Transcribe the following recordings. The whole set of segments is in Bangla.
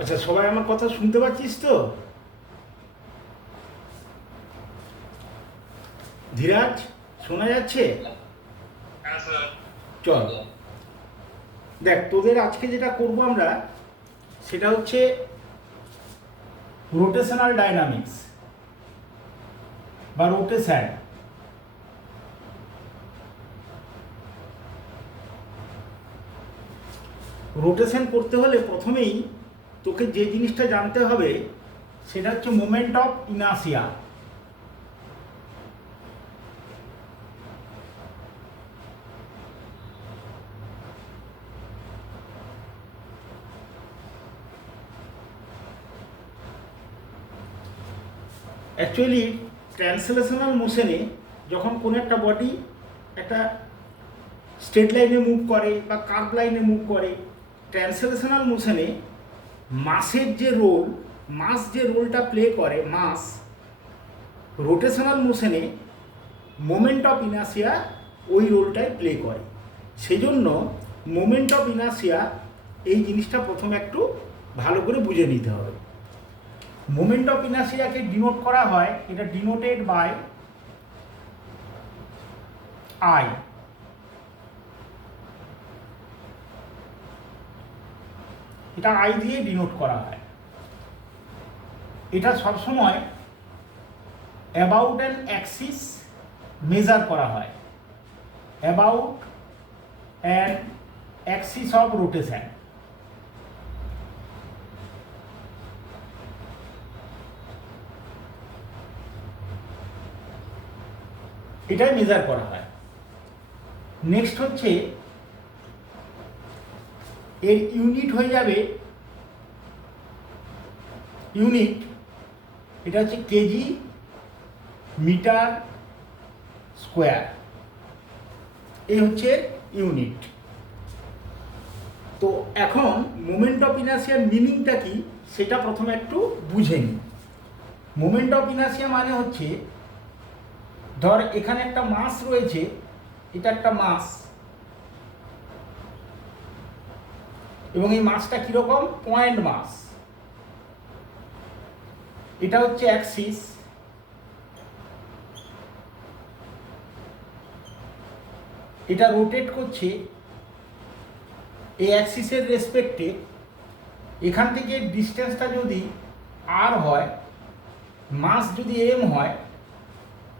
আচ্ছা, সবাই আমার কথা শুনতে পাচ্ছিস তো? ধীরাজ, শোনা যাচ্ছে? হ্যাঁ স্যার। চল, দেখ তোদের আজকে যেটা করব আমরা সেটা হচ্ছে রোটেশনাল ডাইনামিক্স বা রোটেশন। রোটেশন করতে হলে প্রথমেই তোকে যে জিনিসটা জানতে হবে সেটা হচ্ছে moment of inertia. Actually translational মোশনে যখন কোনো একটা বডি একটা স্ট্রেট লাইনে মুভ করে বা কার্ভ লাইনে মুভ করে, ট্রান্সলেশনাল মোশনে মাসের যে রোল, মাস যে রোলটা প্লে করে, মাস রোটেশনাল মোশনে মোমেন্ট অফ ইনার্সিয়া ওই রোলটাই প্লে করে। সেই জন্য মোমেন্ট অফ ইনার্সিয়া এই জিনিসটা প্রথমে একটু ভালো করে বুঝে নিতে হবে। মোমেন্ট অফ ইনার্সিয়াকে ডিনোট করা হয়, এটা ডিনোটেড বাই আই। এটা আই দিয়ে ডিনোট করা হয়। এটা সবসময় অ্যাবাউট অ্যান অ্যাক্সিস মেজার করা হয়, about an Axis of rotation. এটাই মেজার করা হয়। নেক্সট হচ্ছে এর ইউনিট হয়ে যাবে, ইউনিট এটা হচ্ছে কেজি মিটার স্কোয়ার, এই হচ্ছে ইউনিট। তো এখন মোমেন্ট অফ ইনার্সিয়ার মিনিংটা কি সেটা প্রথমে একটু বুঝে নিই। মোমেন্ট অফ ইনার্সিয়া মানে হচ্ছে, ধর এখানে একটা মাস রয়েছে, এটা একটা মাস, এবং এই মাসটা কীরকম, পয়েন্ট মাস। এটা হচ্ছে অ্যাক্সিস, এটা রোটেট করছে এই অ্যাক্সিসের রেসপেক্টে। এখান থেকে ডিস্টেন্সটা যদি আর হয়, মাস যদি এম হয়,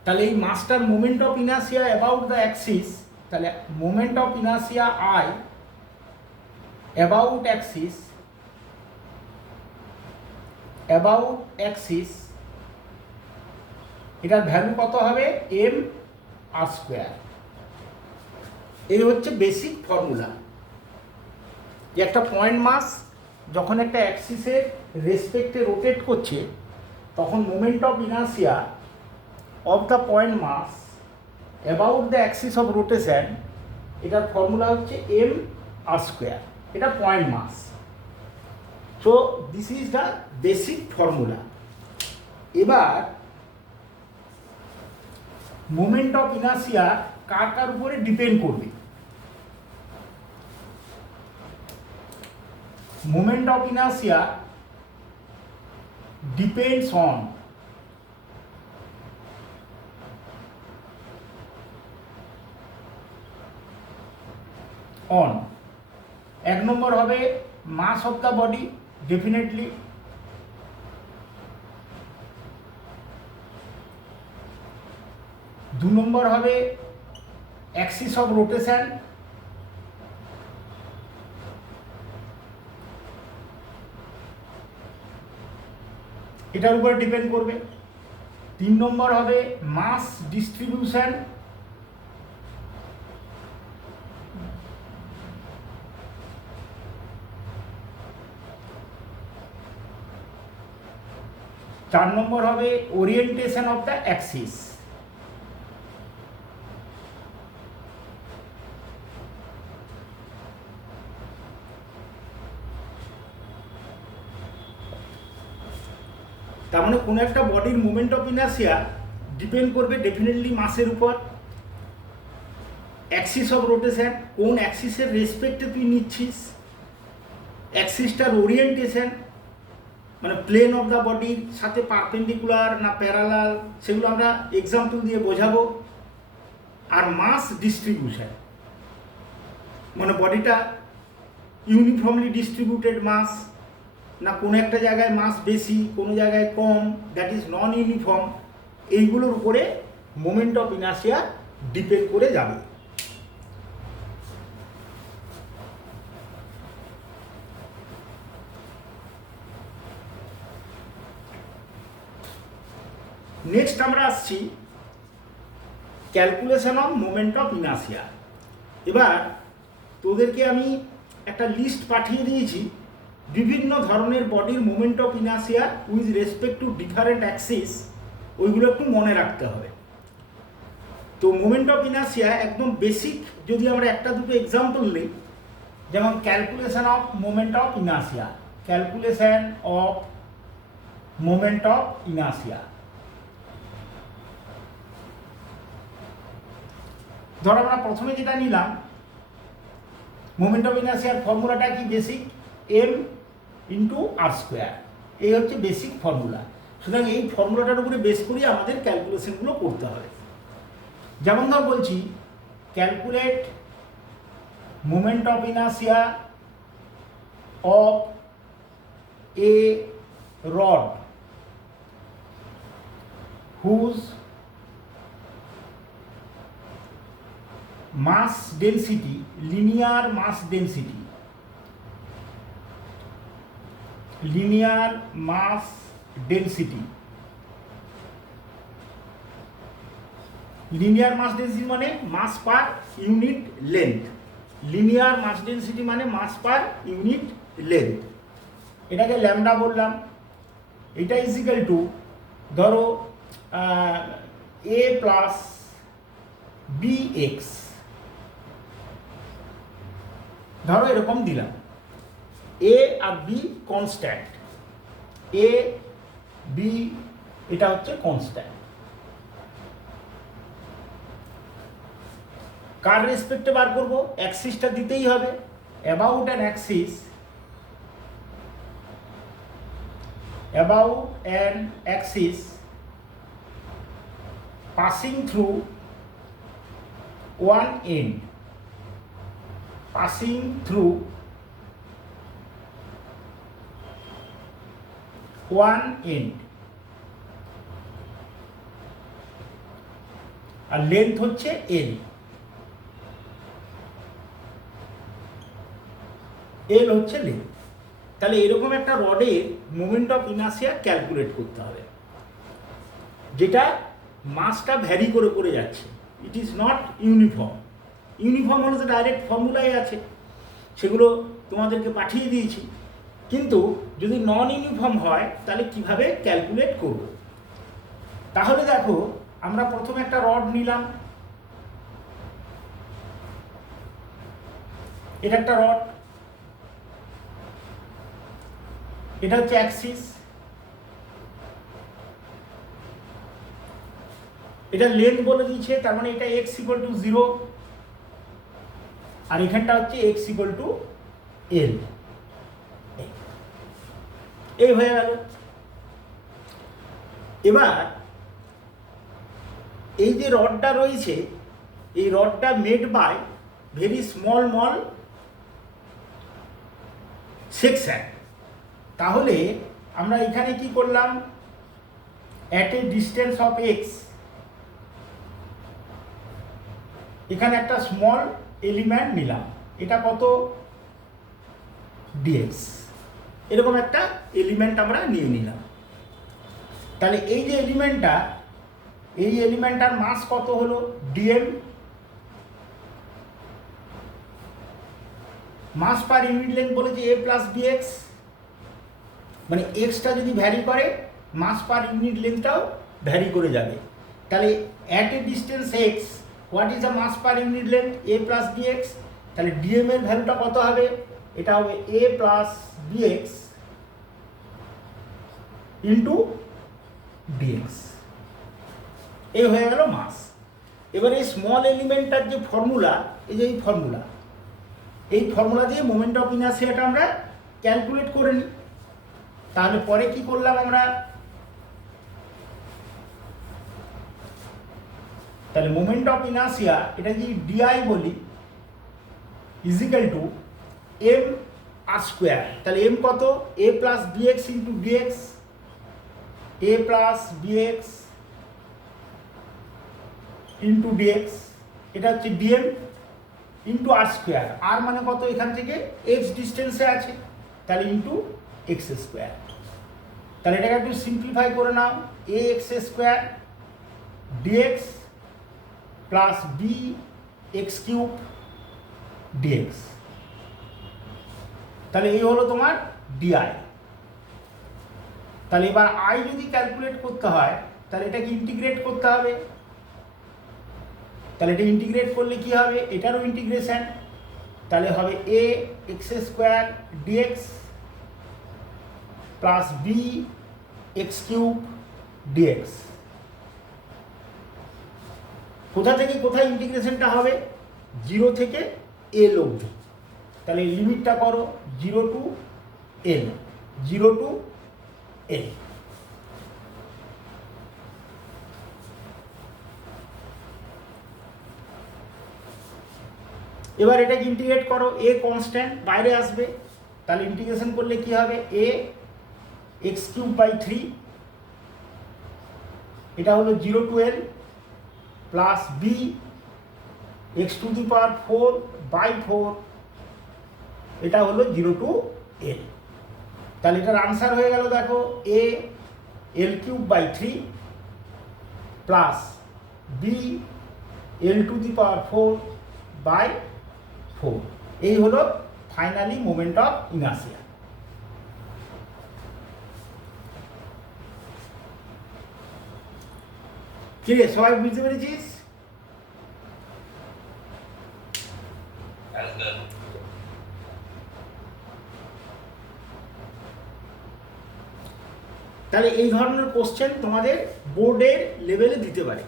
তাহলে এই মাসটার moment of inertia about the axis, তাহলে moment of inertia I about axis, about axis, এটার ভ্যালু কত হবে, এম আর স্কোয়ার। এই হচ্ছে বেসিক ফর্মুলা। যে একটা পয়েন্ট মাস যখন একটা অ্যাক্সিসের রেসপেক্টে রোটেট করছে, তখন moment of inertia of the point mass about the axis of rotation, এটার ফর্মুলা হচ্ছে এম আর স্কোয়ার। এটা point mass. So this is the basic formula. এবার মোমেন্ট অফ ইনার্সিয়া কার কার উপরে ডিপেন্ড করবে? Moment of inertia depends on এক নম্বর হবে মাস অফ দ্য বডি, ডেফিনেটলি। দু নম্বর হবে অ্যাক্সিস অফ রোটেশন। এটার উপরে ডিপেন্ড করবে। তিন নম্বর হবে মাস ডিস্ট্রিবিউশন। চার নম্বর হবে ওরিয়েন্টেশন অফ দ্য অ্যাক্সিস। তার মানে কোনো একটা বডির মোমেন্ট অফ ইনার্সিয়া ডিপেন্ড করবে ডেফিনেটলি মাসের উপর, অ্যাক্সিস অফ রোটেশন, কোন অ্যাক্সিসের রেসপেক্টে তুই নিচ্ছিস, অ্যাক্সিসটার ওরিয়েন্টেশন, মানে প্লেন অফ দ্য বডির সাথে পারপেন্ডিকুলার না প্যারালাল, সেগুলো আমরা এক্সাম্পল দিয়ে বোঝাবো। আর মাস ডিস্ট্রিবিউশন, মানে বডিটা ইউনিফর্মলি ডিস্ট্রিবিউটেড মাস, না কোনো একটা জায়গায় মাস বেশি কোনো জায়গায় কম, দ্যাট ইজ নন ইউনিফর্ম, এইগুলোর উপরে মোমেন্ট অফ ইনার্শিয়া ডিপেন্ড করে যাবে। নেক্সট আমরা আসছি calculation of moment of inertia. এবার তোদেরকে আমি একটা লিস্ট পাঠিয়ে দিয়েছি বিভিন্ন ধরনের বডির moment of inertia with respect two different Axis, ওইগুলো একটু মনে রাখতে হবে। তো মোমেন্ট অফ ইনার্শিয়া একদম বেসিক যদি আমরা একটা দুটো এক্সাম্পল নিই, যেমন calculation of moment of inertia, calculation of moment of inertia. ধর আমরা প্রথমে যেটা নিলাম, মোমেন্ট অফ ইনার্শিয়ার ফর্মুলাটা কি বেসিক, এম ইন্টু আর স্কোয়ার, এই হচ্ছে বেসিক ফর্মুলা। সুতরাং এই ফর্মুলাটার উপরে বেস করিয়ে আমাদের ক্যালকুলেশনগুলো করতে হবে। যেমন ধর বলছি calculate moment of inertia of a rod whose mass density, linear mass density, linear mass density, linear mass density মানে mass per unit length, linear mass density মানে mass per unit length, এটাকে ল্যামডা বললাম। এটা ইজ ইকুয়াল টু ধরো a প্লাস bx, ধরো এরকম দিলাম, এ আর বি কনস্ট্যান্ট, এ বি এটা হচ্ছে কনস্ট্যান্ট। কার রেসপেক্টে বার করবো, অ্যাক্সিসটা দিতেই হবে, about an axis, about an axis passing through one end, passing through one end, আর লেন্থ হচ্ছে এল, এল হচ্ছে লেন্থ। তাহলে এরকম একটা রডের মোমেন্ট অফ ইনার্শিয়া ক্যালকুলেট করতে হবে, যেটা মাসটা ভ্যারি করে করে যাচ্ছে, ইট ইজ নট ইউনিফর্ম। ইউনিফর্ম হলে তো ডাইরেক্ট ফর্মুলাই আছে, সেগুলো তোমাদেরকে পাঠিয়ে দিয়েছি। কিন্তু যদি নন ইউনিফর্ম হয় তাহলে কিভাবে ক্যালকুলেট করব? তাহলে দেখো আমরা প্রথমে একটা রড নিলাম, এটা একটা রড, এটা হচ্ছে অ্যাক্সিস, এটা লেন্থ বলে দিয়েছে, তার মানে এটা x ইকুয়াল টু 0, আর এখানটা হচ্ছে x ইকুয়াল টু l, এই হয়ে গেল। এবার এই যে রডটা রয়েছে, এই রডটা made by very small section. তাহলে আমরা এখানে কি করলাম, at a distance of x, এখানে একটা স্মল এলিমেন্ট নিলাম, এটা কত dx, এরকম একটা এলিমেন্ট আমরা নিয়ে নিলাম। তাহলে এই যে এলিমেন্টটা, এই এলিমেন্টটার মাস কত হলো dm, mass per unit length বলেছে a প্লাস bx, মানে এক্সটা যদি ভ্যারি করে মাস পার ইউনিট লেন্থটাও ভ্যারি করে যাবে। তাহলে at a distance X what is the mass per unit length A plus B X, তাহলে ডিএম এর ভ্যালুটা কত হবে, এটা হবে A plus B X into D X, এই হয়ে গেল মাস। এবার এই স্মল এলিমেন্টটার যে ফর্মুলা, এই যে এই ফর্মুলা দিয়ে মোমেন্ট অফ ইনার্শিয়াটা আমরা ক্যালকুলেট করে নিই। তাহলে পরে কি করলাম আমরা, তাহলে মোমেন্ট অফ ইনার্সিয়া এটা যদি ডিআই বলি ইজিক্যাল টু এম আর স্কোয়ার, তাহলে এম কত, এ প্লাস বিএক্স ইন্টু ডিএক্স, এ প্লাস বিএক্স ইন্টু ডিএক্স, এটা হচ্ছে ডিএম ইন্টু আর স্কোয়ার, আর মানে কত এখান থেকে এক্স ডিস্টেন্সে আছে, তাহলে ইন্টু এক্স স্কোয়ার। তাহলে এটাকে একটু সিম্পলিফাই করে নাও, a x square dx plus B x cube dx, তাহলে এই হলো তোমার ডিআই। তাহলে এবার আই যদি ক্যালকুলেট করতে হয় তাহলে এটাকে ইন্টিগ্রেট করতে হবে, তাহলে এটা ইন্টিগ্রেট করলে কি হবে, এটারও ইন্টিগ্রেশন, তাহলে হবে a x square dx plus B x cube dx. কোথা থেকে কোথায় ইন্টিগ্রেশনটা হবে, 0 থেকে এল অবধি, তাহলে লিমিটটা করো 0 টু এল, 0 টু এল। এবার এটাকে ইন্টিগ্রেট করো, এ কনস্ট্যান্ট বাইরে আসবে, তাহলে ইন্টিগ্রেশন করলে কি হবে, এ এক্স কিউব বাই 3, এটা হলো 0 to L, plus B X to the power 4 by 4, এটা হলো 0 টু এল। তাহলে এটার আনসার হয়ে গেল, দেখো a l cube by 3 plus b l to the power 4 by 4, এই হলো ফাইনালি মোমেন্ট অফ ইনার্সিয়া। ঠিক আছে, সবাই বুঝতে পেরেছিস? Yes, sir. তাহলে এই ধরনের কোশ্চেন তোমাদের বোর্ডের লেভেলে দিতে পারে,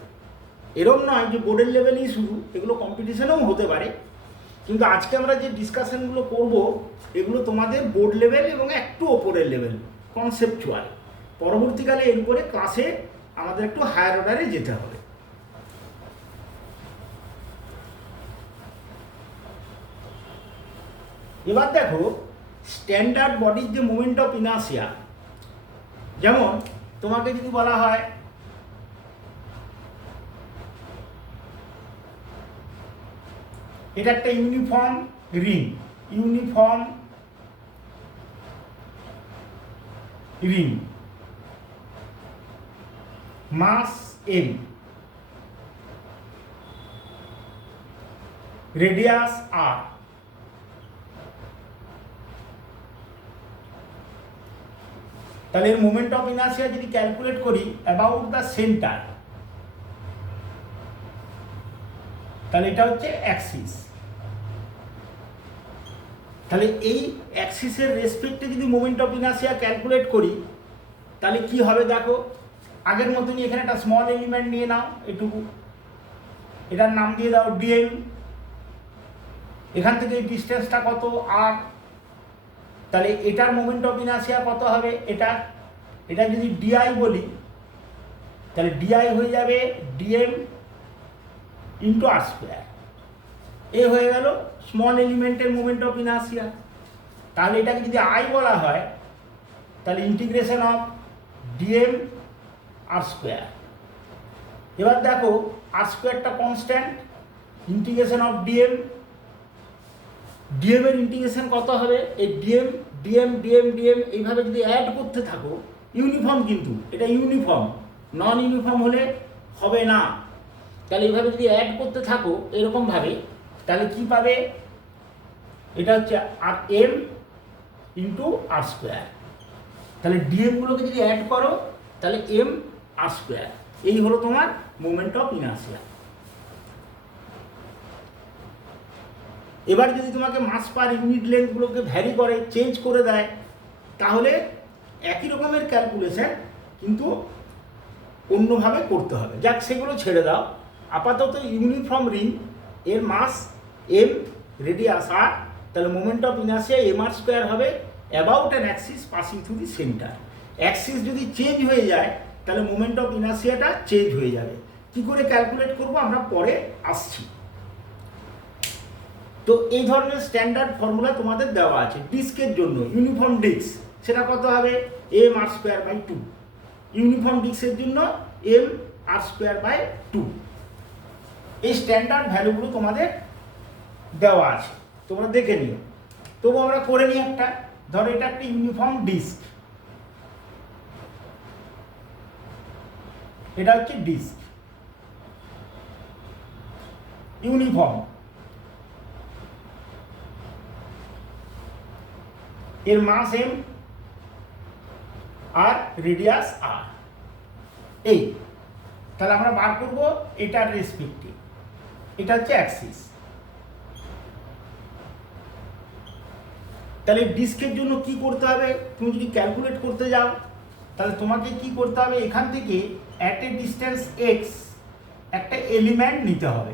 এরকম নয় যে বোর্ডের লেভেলেই শুধু, এগুলো কম্পিটিশনেও হতে পারে, কিন্তু আজকে আমরা যে ডিসকাশনগুলো করব এগুলো তোমাদের বোর্ড লেভেল এবং একটু ওপরের লেভেল কনসেপচুয়াল। পরবর্তীকালে এর উপরে ক্লাসে আমাদের একটু হায়ার অর্ডারে যেতে হবে। এবার দেখো স্ট্যান্ডার্ড বডির যে মোমেন্ট অফ ইনার্সিয়া, যেমন তোমাকে যদি বলা হয় এটা একটা ইউনিফর্ম রিং, ইউনিফর্ম রিং, মাস এম, রেডিয়াস আর, তাহলে এর মোমেন্ট অফ ইনার্সিয়া যদি ক্যালকুলেট করি অ্যাবাউট দ্য সেন্টার, তাহলে এটা হচ্ছে অ্যাক্সিস। তাহলে এই অ্যাক্সিসের রেসপেক্টে যদি মোমেন্ট অফ ইনার্সিয়া ক্যালকুলেট করি তাহলে কি হবে, দেখো আগের মতনই এখানে একটা স্মল এলিমেন্ট নিয়ে নাও এটুকু, এটার নাম দিয়ে দাও ডিএম, এখান থেকে এই ডিস্টেন্সটা কত আর, তাহলে এটার মোমেন্ট অফ ইনার্সিয়া কত হবে, এটা যদি ডিআই বলি তাহলে ডিআই হয়ে যাবে ডিএম ইন্টু আর স্কোয়ার, এ হয়ে গেল স্মল এলিমেন্টের মোমেন্ট অফ ইনার্সিয়া। তাহলে এটাকে যদি আই বলা হয় তাহলে integration of dm r square. এবার দেখো আর স্কোয়ারটা constant, integration of dm, dm এর ইন্টিগ্রেশন কত হবে, এই ডিএম ডিএম ডিএম ডিএম এইভাবে যদি অ্যাড করতে থাকো, ইউনিফর্ম কিন্তু এটা ইউনিফর্ম, নন ইউনিফর্ম হলে হবে না। তাহলে এইভাবে যদি অ্যাড করতে থাকো এরকমভাবে, তাহলে কি পাবে, এটা হচ্ছে আর এম ইন্টু আর স্কোয়ার। তাহলে ডিএমগুলোকে যদি অ্যাড করো তাহলে এম আর স্কোয়ার, এই হলো তোমার মোমেন্ট অফ ইনার্সিয়া। এবার যদি তোমাকে মাস পার ইউনিট লেন্থগুলোকে ভ্যারি করে, চেঞ্জ করে দেয়, তাহলে একই রকমের ক্যালকুলেশন কিন্তু অন্যভাবে করতে হবে। যাক সেগুলো ছেড়ে দাও, আপাতত ইউনিফর্ম রিং এর মাস এম, রেডিয়াস আর, তাহলে moment of inertia M R square হবে about an axis passing through the centre. Axis যদি চেঞ্জ হয়ে যায় তাহলে মোমেন্ট অফ ইনার্সিয়াটা চেঞ্জ হয়ে যাবে। কি করে ক্যালকুলেট করব আমরা পরে আসছি। তো এই ধরনের স্ট্যান্ডার্ড ফর্মুলা তোমাদের দেওয়া আছে। ডিস্কের জন্য ইউনিফর্ম ডিস্ক সেটা কত হবে m r²/2। ইউনিফর্ম ডিস্কের জন্য m r²/2। এই স্ট্যান্ডার্ড ভ্যালুগুলো তোমাদের দেওয়া আছে, তোমরা দেখে নিও। তবু আমরা করে নিই একটা। ধরো এটা একটা ইউনিফর্ম ডিস্ক, এটা হচ্ছে ডিস্ক ইউনিফর্ম। এর মাস m আর রেডিয়াস r। এই তাহলে আমরা বার করব এটার রেসপেক্টে। এটা হচ্ছে অ্যাক্সিস। তাহলে ডিস্কের জন্য কি করতে হবে? তুমি যদি ক্যালকুলেট করতে যাও তাহলে তোমাকে কি করতে হবে? এখান থেকে অ্যাট এ ডিস্টেন্স x একটা এলিমেন্ট নিতে হবে।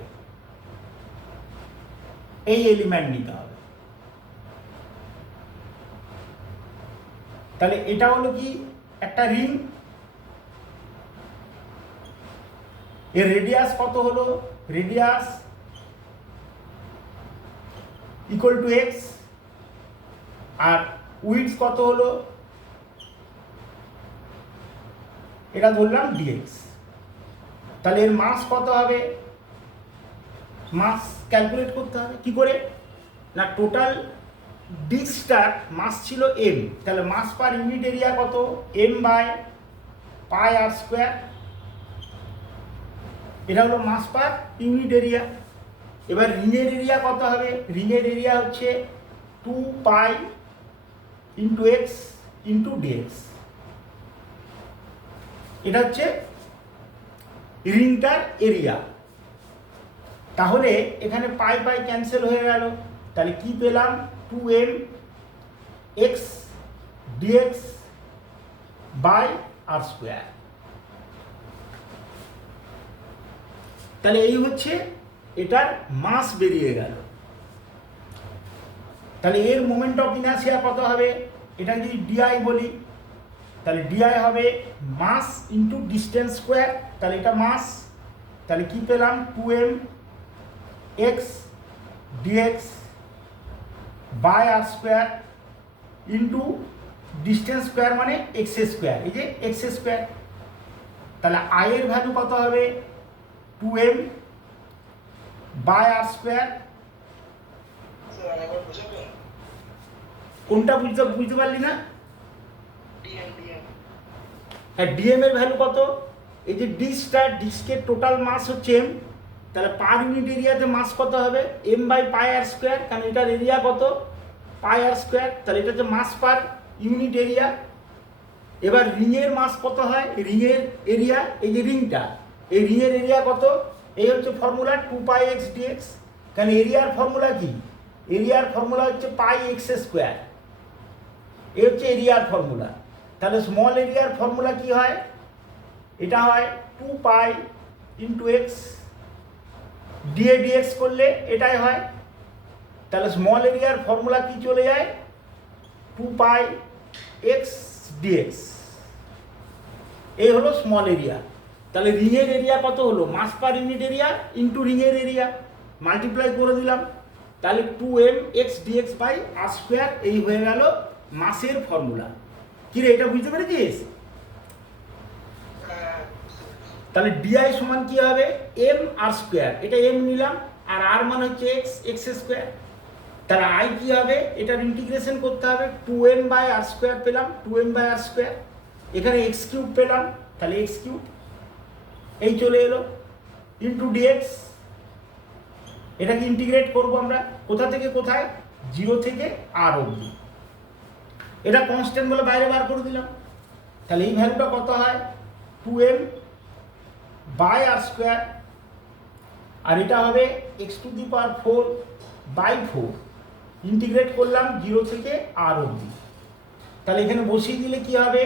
এই এলিমেন্ট নিতে হবে। তাহলে এটা হলো কি একটা রিং। এর রেডিয়াস কত হলো? রেডিয়াস ইকুয়াল টু x, আর উইডথ কত হলো? এটা ধরলাম dx। তাহলে এর মাস কত হবে? মাস ক্যালকুলেট করতে হবে কি করে? না টোটাল ডিস্কটার মাস ছিল m, তাহলে মাস পার ইউনিট এরিয়া কত? m/πr²। এটা হলো মাস পার ইউনিট এরিয়া। এবার রিংয়ের এরিয়া কত হবে? রিংয়ের এরিয়া হচ্ছে 2π × x × dx। এটা হচ্ছে রিংটার এরিয়া। তাহলে এখানে পাই পাই ক্যান্সেল হয়ে গেল। তাহলে কি পেলাম? 2mx dx/r²। তাহলে এই হচ্ছে এটার মাস বেরিয়ে গেল। তাহলে এর মোমেন্ট অফ ইনার্সিয়া কত হবে? এটা যদি ডিআই বলি তাহলে ডিআই হবে মাস ইন্টু ডিস্টেন্স স্কোয়ার। তাহলে এটা মাস। তাহলে কি পেলাম? 2mx dx/r² into distance square মানে এক্স স্কোয়ার, এই যে এক্স স্কোয়ার। তাহলে আই এর ভ্যালু কত হবে? 2m/r²। কোনটা বুঝতে পারলি না? হ্যাঁ, ডিএম এর ভ্যালু কত? এই যে ডিস্কের টোটাল মাস হচ্ছে m, তাহলে পার ইউনিট এরিয়াতে মাস কত হবে? m/πr²। কারণ এটার এরিয়া কত? πr²। তাহলে এটা হচ্ছে মাস পার ইউনিট এরিয়া। এবার রিংয়ের মাস কত হয়? রিংয়ের এরিয়া, এই যে রিংটা, এই রিংয়ের এরিয়া কত? এই হচ্ছে ফর্মুলা 2πx dx। কারণ এরিয়ার ফর্মুলা কি? এরিয়ার ফর্মুলা হচ্ছে πx²। এই হচ্ছে এরিয়ার ফর্মুলা। তাহলে স্মল এরিয়ার ফর্মুলা কি হয়? এটা হয় 2π × x dx করলে এটাই হয়। তাহলে স্মল এরিয়ার ফর্মুলা কি চলে যায়? 2πx dx। এই হলো স্মল এরিয়া। তাহলে রিংয়ের এরিয়া কত হলো? Mass per unit area into রিংয়ের এরিয়া, মাল্টিপ্লাই করে দিলাম। তাহলে 2mx dx/r²। এই হয়ে গেল মাসের ফর্মুলা। কি রে, এটা বুঝতে পেরেছিস? তাহলে ডিআই সমান কি হবে? m/r²। এটা m নিলাম, আর r মান হচ্ছে x²। তাহলে আই কি হবে? এটার ইন্টিগ্রেশন করতে হবে। 2m/r² পেলাম, 2m/r²। এখানে x³ পেলাম, তাহলে x³ এই চলে এলো ইন্টু dx। এটাকে ইন্টিগ্রেট করব আমরা কোথা থেকে কোথায়? 0 থেকে r অবধি। এটা কনস্ট্যান্ট বলে বাইরে বার করে দিলাম। তাহলে এই ভ্যালুটা কত হয়? 2m/r²। আর এটা হবে x⁴/4। ইন্টিগ্রেট করলাম 0 থেকে r অবধি। তাহলে এখানে বসিয়ে দিলে কি হবে?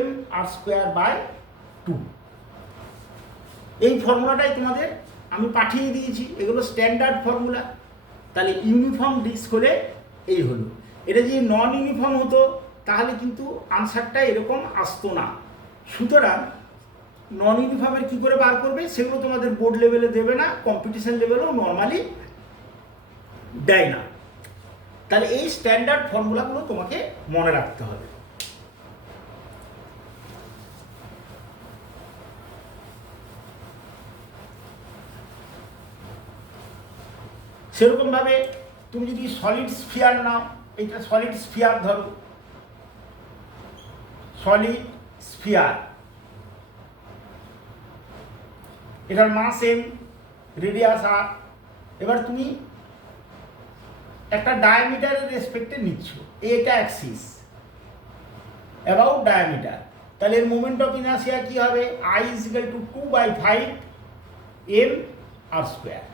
m/r²/2। এই ফর্মুলাটাই তোমাদের আমি পাঠিয়ে দিয়েছি। এগুলো স্ট্যান্ডার্ড ফর্মুলা। তাহলে ইউনিফর্ম ডিস্ক হলে এই হলো। এটা যদি নন ইউনিফর্ম হতো তাহলে কিন্তু আনসারটা এরকম আসতো না। সুতরাং নন ইউনিফর্মের কী করে বার করবে সেগুলো তোমাদের বোর্ড লেভেলে দেবে না, কম্পিটিশন লেভেলেও নর্মালি দেয় না। তাহলে এই স্ট্যান্ডার্ড ফর্মুলাগুলো তোমাকে মনে রাখতে হবে। সেরকমভাবে তুমি যদি সলিড স্ফিয়ার নাও, এটা সলিড স্ফিয়ার ধরো, সলিড স্ফিয়ার, এটার মাস এম, রেডিয়াস আর। এবার তুমি একটা ডায়ামিটারের রেসপেক্টে নিচ্ছ, এটা অ্যাক্সিস অ্যাবাউট ডায়ামিটার, তাহলে এর মোমেন্ট অফ ইনার্সিয়া কি হবে? I = 2/5 m r square.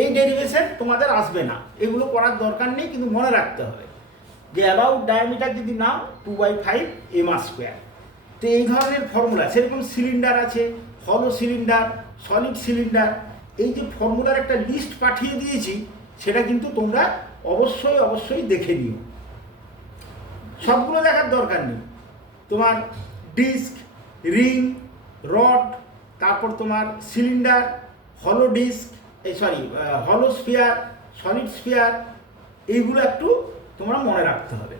এই ডেরিভেশন তোমাদের আসবে না, এগুলো করার দরকার নেই, কিন্তু মনে রাখতে হবে যে অ্যাবাউট ডায়ামিটার যদি নাও 2/5 m r স্কোয়ার। তো এই ধরনের ফর্মুলা, সেরকম সিলিন্ডার আছে, হলো সিলিন্ডার, সলিড সিলিন্ডার, এই যে ফর্মুলার একটা লিস্ট পাঠিয়ে দিয়েছি সেটা কিন্তু তোমরা অবশ্যই দেখে নিও। সবগুলো দেখার দরকার নেই, তোমার ডিস্ক, রিং, রড, তারপর তোমার সিলিন্ডার, হলো ডিস্ক, হলো স্ফিয়ার, সলিড স্ফিয়ার, এইগুলো একটু তোমরা মনে রাখতে হবে।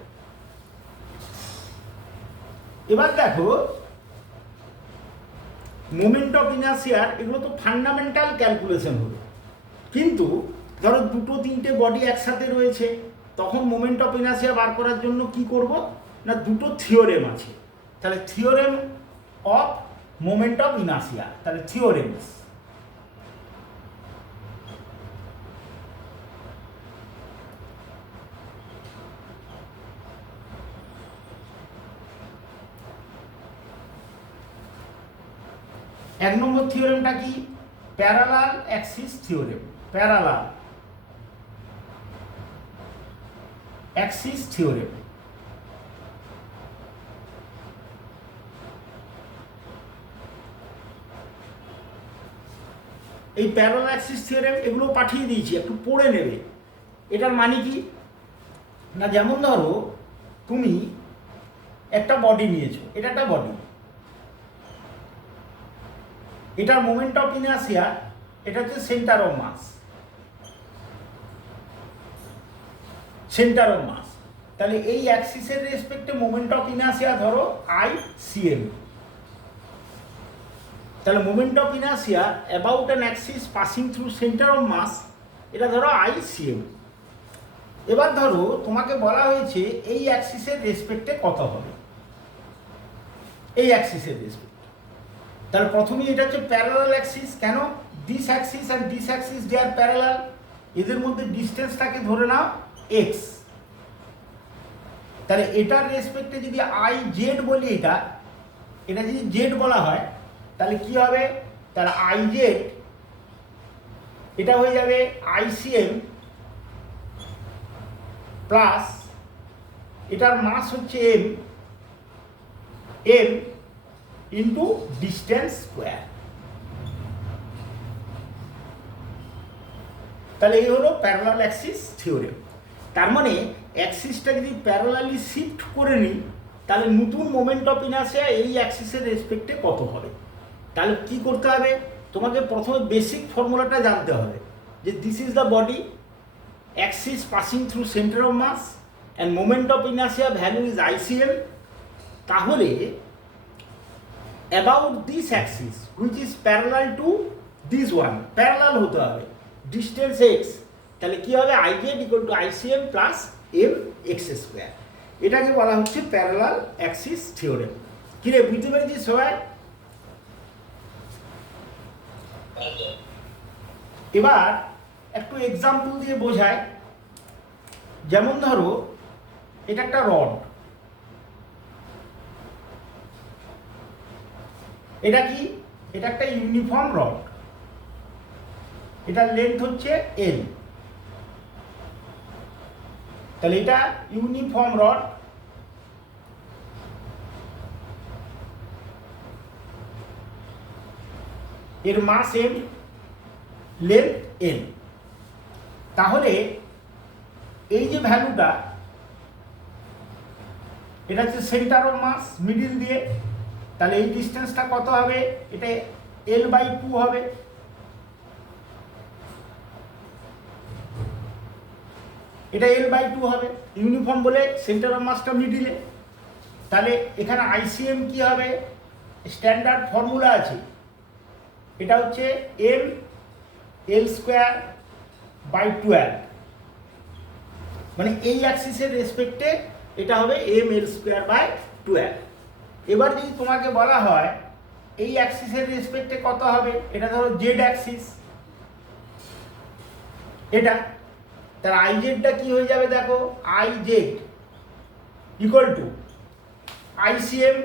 এবার দেখো মোমেন্ট অফ ইনার্সিয়ার, এগুলো তো ফান্ডামেন্টাল ক্যালকুলেশন হলো, কিন্তু ধরো দুটো তিনটে বডি একসাথে রয়েছে, তখন মোমেন্ট অফ ইনার্সিয়া বার করার জন্য কি করব না, দুটো থিওরেম আছে। তাহলে theorem of moment of inertia, তাহলে থিওরেমস। এক নম্বর থিওরেমটা কি? Parallel axis theorem. Parallel axis theorem. এই প্যারালাল অ্যাক্সিস থিওরেম এগুলো পাঠিয়ে দিয়েছি, একটু পড়ে নেবে। এটার মানে কি না, যেমন ধরো তুমি একটা বডি নিয়েছো, এটা একটা বডি, এটার মোমেন্ট অফ ইনার্সিয়া, এটা হচ্ছে centre of mass, centre of mass. তাহলে এই অ্যাক্সিসের রেসপেক্টে মোমেন্ট অফ ইনার্সিয়া ধরো ICM। তাহলে moment of inertia about an axis passing through centre of mass, এটা ধরো ICM। এবার ধরো তোমাকে বলা হয়েছে এই অ্যাক্সিসের রেসপেক্টে কত হবে, এই অ্যাক্সিসের রেসপেক্টে। তাহলে প্রথমেই এটা হচ্ছে প্যারালাল অ্যাক্সিস। কেন? This axis and this axis they are parallel, এদের মধ্যে ডিস্টেন্সটাকে ধরে নাও x। তাহলে এটার রেসপেক্টে যদি IZ বলি, এটা যদি z বলা হয় তাহলে কি হবে? তাহলে IZ এটা হয়ে যাবে ICM প্লাস এটার মাস হচ্ছে m ইন্টু ডিস্টেন্স স্কোয়ার। তাহলে এই হলো প্যারালাল অ্যাক্সিস থিওরেম। তার মানে অ্যাক্সিসটা যদি প্যারালালি শিফট করে নিই তাহলে নতুন মোমেন্ট অফ ইনার্সিয়া এই অ্যাক্সিসের রেসপেক্টে কত হবে। তাহলে কি করতে হবে? তোমাকে প্রথমে বেসিক ফর্মুলাটা জানতে হবে যে this is the body, axis passing through centre of mass and moment of inertia value is ICM। তাহলে about this axis which is parallel to this one, parallel হতে হবে, distance x, তাহলে কি হবে? IZ = ICM plus mx square. এটাকে বলা হচ্ছে প্যারালাল অ্যাক্সিস থিওরেম। কি রে, বুঝতে পেরেছিস সবাই? এবার একটু এক্সাম্পল দিয়ে বোঝায়। যেমন ধরো এটা একটা রড, এটা কি? এটা একটা ইউনিফর্ম রড, এটার লেন্থ হচ্ছে L। তাহলে এটা ইউনিফর্ম রড, এর মাস m, লেন্থ L। তাহলে এই যে ভ্যালুটা এটা হচ্ছে সেন্টার অফ মাস মিডিল দিয়ে, তাহলে এই ডিস্টেন্সটা কত হবে? এটা L/2 হবে। এটা L/2 হবে, ইউনিফর্ম বলে সেন্টার অফ মাসটা মিডিলে। তাহলে এখানে আইসিএম কি হবে? স্ট্যান্ডার্ড ফর্মুলা আছে, এটা হচ্ছে M/L²/12, মানে এই অ্যাক্সিসের রেসপেক্টে এটা হবে M/L²/12। এবার যদি তোমাকে বলা হয় এই অ্যাক্সিসের রেসপেক্টে কত হবে, এটা ধরো জেড অ্যাক্সিস, এটা তার আইজেডটা কি হয়ে যাবে? দেখো আইজেড ইকুয়াল টু আইসিএম,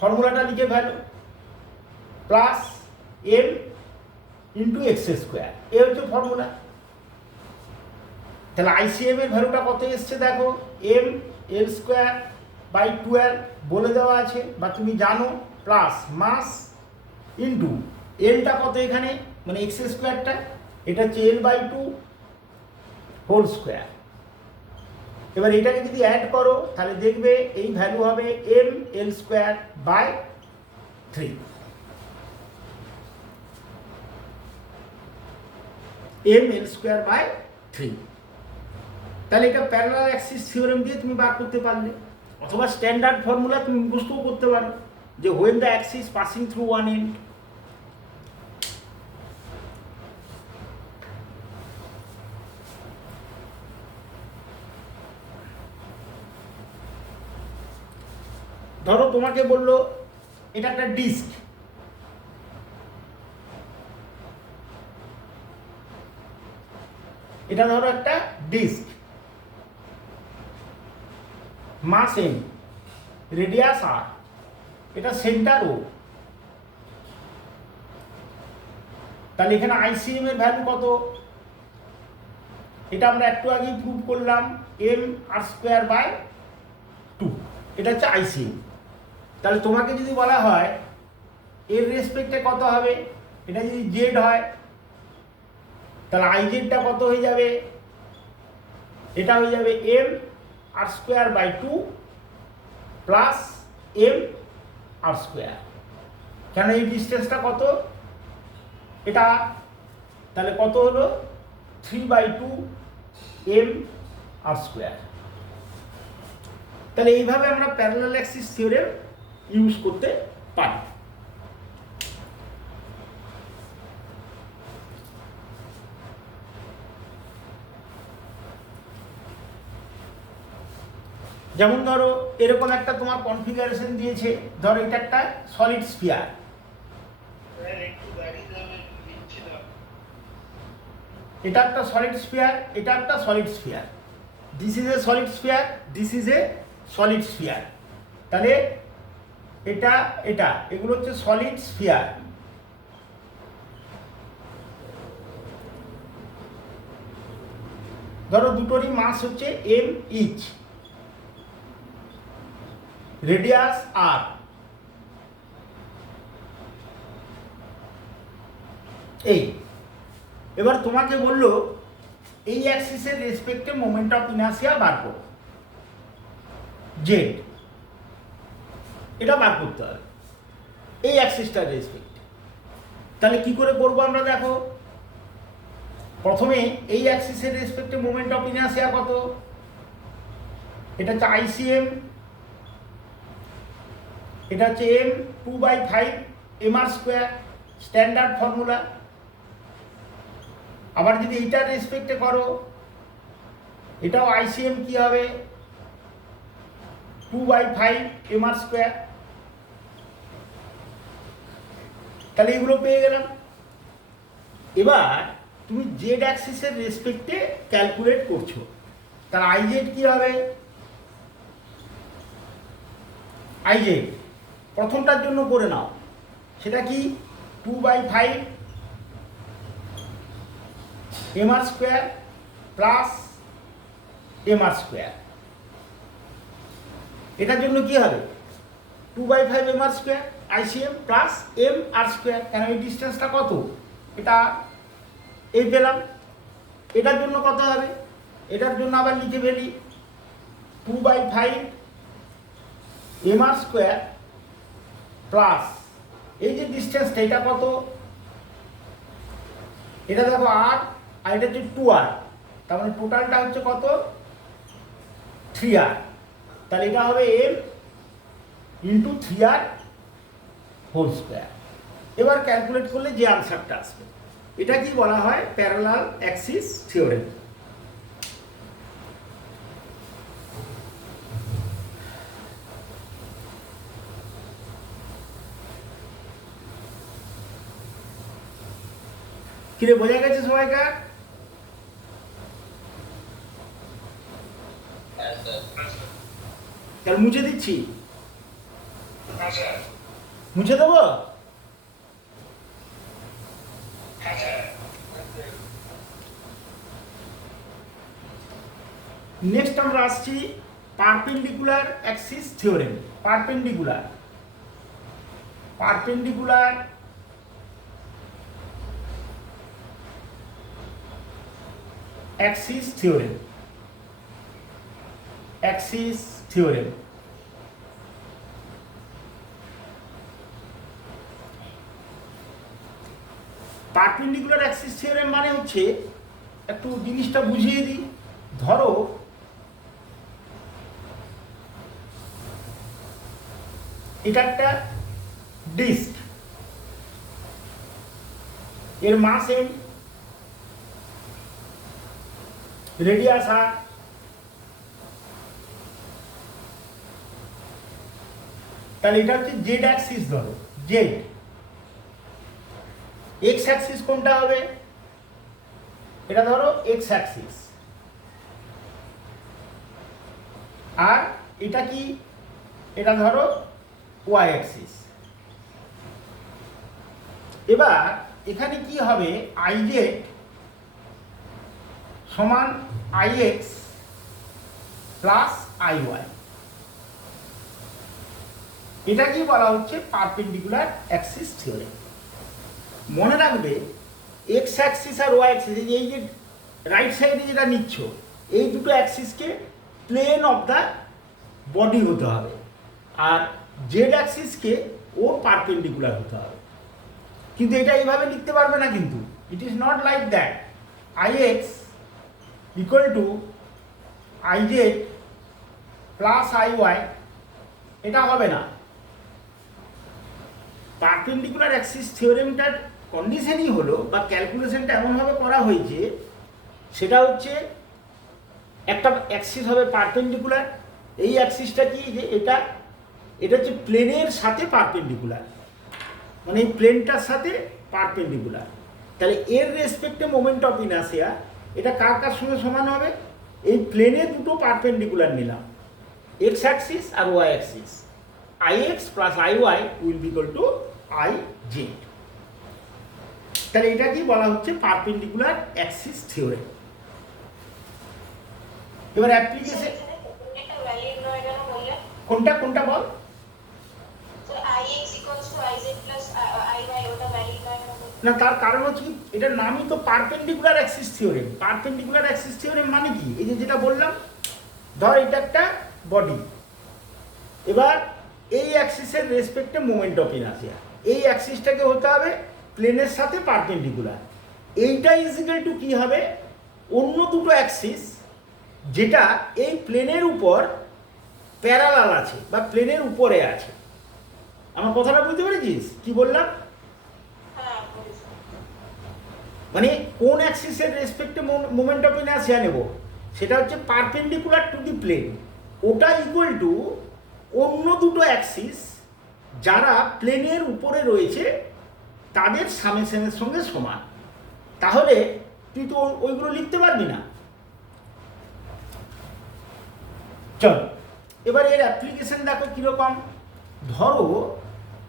ফর্মুলাটা লিখে ফেলো, প্লাস এম ইন্টু x², এ হচ্ছে ফর্মুলা। তাহলে আইসিএম এর ভ্যালুটা কত এসছে দেখো, M/L²/12 বলে দেওয়া আছে বা তুমি জানো, প্লাস মাস ইন্টু এলটা কত এখানে, মানে x²টা, এটা হচ্ছে L/2 হোল স্কোয়ার। এবার এটাকে যদি অ্যাড করো তাহলে দেখবে এই ভ্যালু হবে ML²/3, ML²/3। তাহলে এটা প্যারালাল অ্যাক্সিস থিওরেম দিয়ে তুমি বার করতে পারলে, অথবা স্ট্যান্ডার্ড ফর্মুলা তুমি মুখস্থও করতে পারো যে when the axis passing through one end. ধরো তোমাকে বললো এটা একটা ডিস্ক, এটা ধরো একটা disc, mass M, radius R, এটা সেন্টার ও। তাহলে এখানে আইসিএম এর ভ্যালু কত? এটা আমরা একটু আগেই প্রুভ করলাম, M/r²/2, এটা হচ্ছে আইসিএম। তাহলে তোমাকে যদি বলা হয় এর রেসপেক্টে কত হবে, এটা যদি জেড হয় তাহলে আইজেডটা কত হয়ে যাবে? এটা হয়ে যাবে M/r²/2 প্লাস M/r², কেন এই ডিস্টেন্সটা কত এটা, তাহলে কত হলো 3/2 M/r²। তাহলে এইভাবে আমরা প্যারালাল অ্যাক্সিস থিওরেম ইউজ করতে পারি। যেমন ধরো এরকম একটা তোমার কনফিগারেশন দিয়েছে, ধরো এটা একটা সলিড স্ফিয়ার, এটা একটা সলিড স্ফিয়ার, এটা একটা solid sphere, this is a solid sphere, this is a solid sphere. তাহলে এটা এটা এগুলো হচ্ছে সলিড স্ফিয়ার। ধরো দুটোরই মাস হচ্ছে m ইচ, রেডিয়াস r। এই এবার তোমাকে বললো এই অ্যাক্সিসের রেসপেক্টে মোমেন্ট অফ ইনার্সিয়া বার করো, জেড, এটা বার করতে হবে এই অ্যাক্সিসটার রেসপেক্টে। তাহলে কি করে করবো আমরা? দেখো প্রথমে এই অ্যাক্সিসের রেসপেক্টে মোমেন্ট অফ ইনার্সিয়া কত, এটা হচ্ছে আইসিএম, এটা হচ্ছে M/2/5 mr², স্ট্যান্ডার্ড ফর্মুলা। আবার যদি এইটার রেসপেক্টে করো, এটাও আইসিএম কি হবে 2/5 mr²। তাহলে এগুলো পেয়ে গেলাম। এবার তুমি জেড অ্যাক্সিসের রেসপেক্টে ক্যালকুলেট করছো, তার আইজেড কি হবে? আইজেড প্রথমটার জন্য করে নাও, সেটা কি 2/5 mr² প্লাস mr²। এটার জন্য কি হবে 2/5 mr² আইসিএম প্লাস mr², কেন এই ডিস্টেন্সটা কত, এটা এই পেলাম। এটার জন্য কত হবে? এটার জন্য আবার লিখে ফেলি 2/5 এম আর স্কোয়ার প্লাস এই যে ডিস্টেন্সটা এটা কত, এটা দেখো আর এটা হচ্ছে 2r, তার মানে টোটালটা হচ্ছে কত 3r, তাহলে এটা হবে m into 3r whole square. এবার ক্যালকুলেট করলে যে আনসারটা আসবে, এটা কি বলা হয় প্যারালাল অ্যাক্সিস থিওরেম। কিরে বোঝা গেছে সবাইকার? Yes, sir. তাহলে মুছে দিচ্ছি, Yes, sir. মুছে দেবো। Yes, sir. নেক্সট আমরা আসছি perpendicular axis theorem. Perpendicular axis theorem. Perpendicular axis theorem মানে হচ্ছে, একটু জিনিসটা বুঝিয়ে দিই। ধরো এটা একটা ডিস্ক, এর মাস m, রেডিয়াস r, তাহলে এটা হচ্ছে জেড অ্যাক্সিস। ধরো জেড, এক্স অ্যাক্সিস কোনটা হবে, এটা ধরো এক্স অ্যাক্সিস, আর এটা কি, এটা ধরো ওয়াই অ্যাক্সিস। এবার এখানে কি হবে, আই জেড সমান I X plus I Y. এটা কি বলা হচ্ছে পারপেন্ডিকুলার অ্যাক্সিস থিওরেম। মনে রাখবে এক্স অ্যাক্সিস আর ওয়াই অ্যাক্সিস, এই যে রাইট সাইডে যেটা নিচ্ছ, এই দুটো অ্যাক্সিসকে প্লেন অফ দ্য বডি হতে হবে, আর জেড অ্যাক্সিসকে ও পারপেন্ডিকুলার হতে হবে। কিন্তু এটা এইভাবে লিখতে পারবে না, কিন্তু it is not like that I X equal to I Z plus I Y, এটা হবে না। পারপেন্ডিকুলার অ্যাক্সিস থিওরেমটার কন্ডিশনই হলো, বা ক্যালকুলেশনটা এমনভাবে করা হয়েছে, সেটা হচ্ছে একটা অ্যাক্সিস হবে পারপেন্ডিকুলার। এই অ্যাক্সিসটা কি, যে এটা হচ্ছে প্লেনের সাথে পারপেন্ডিকুলার, মানে এই প্লেনটার সাথে পারপেন্ডিকুলার। তাহলে এর রেসপেক্টে মোমেন্ট অফ ইনার্সিয়া এটা কার কার সঙ্গে সমান হবে, এই প্লেনে দুটো পারপেন্ডিকুলার নিলাম, এক্স অ্যাক্সিস আর Y axis, I X plus I Y will be equal to I Z. তাহলে এটা কি বলা হচ্ছে পারপেন্ডিকুলার অ্যাক্সিস থিওরেম। এবার অ্যাপ্লিকেশন কোনটা কোনটা বল। না, তার কারণ হচ্ছে কি, এটার নামই তো perpendicular axis theorem. Perpendicular axis theorem মানে কি, এই যে যেটা বললাম, ধর এটা একটা বডি, এবার এই অ্যাক্সিসের রেসপেক্টে মোমেন্ট অফ ইনার্সিয়া, এই অ্যাক্সিসটাকে হতে হবে প্লেনের সাথে পারপেন্ডিকুলার। এইটা ইজিক্যাল টু কি হবে, অন্য দুটো অ্যাক্সিস যেটা এই প্লেনের উপর প্যারালাল আছে বা প্লেনের উপরে আছে। আমার কথাটা বুঝতে পেরেছিস কি বললাম? মানে কোন অ্যাক্সিসের রেসপেক্টে মোমেন্ট অফ ইনার্সিয়া নেব, সেটা হচ্ছে পারপেন্ডিকুলার টু দি প্লেন, ওটা ইকুয়াল টু অন্য দুটো অ্যাক্সিস যারা প্লেনের উপরে রয়েছে তাদের সামেশনের সঙ্গে সমান। তাহলে তুই তো ওইগুলো লিখতে পারবি না। চল এবার এর অ্যাপ্লিকেশন দেখো কিরকম। ধরো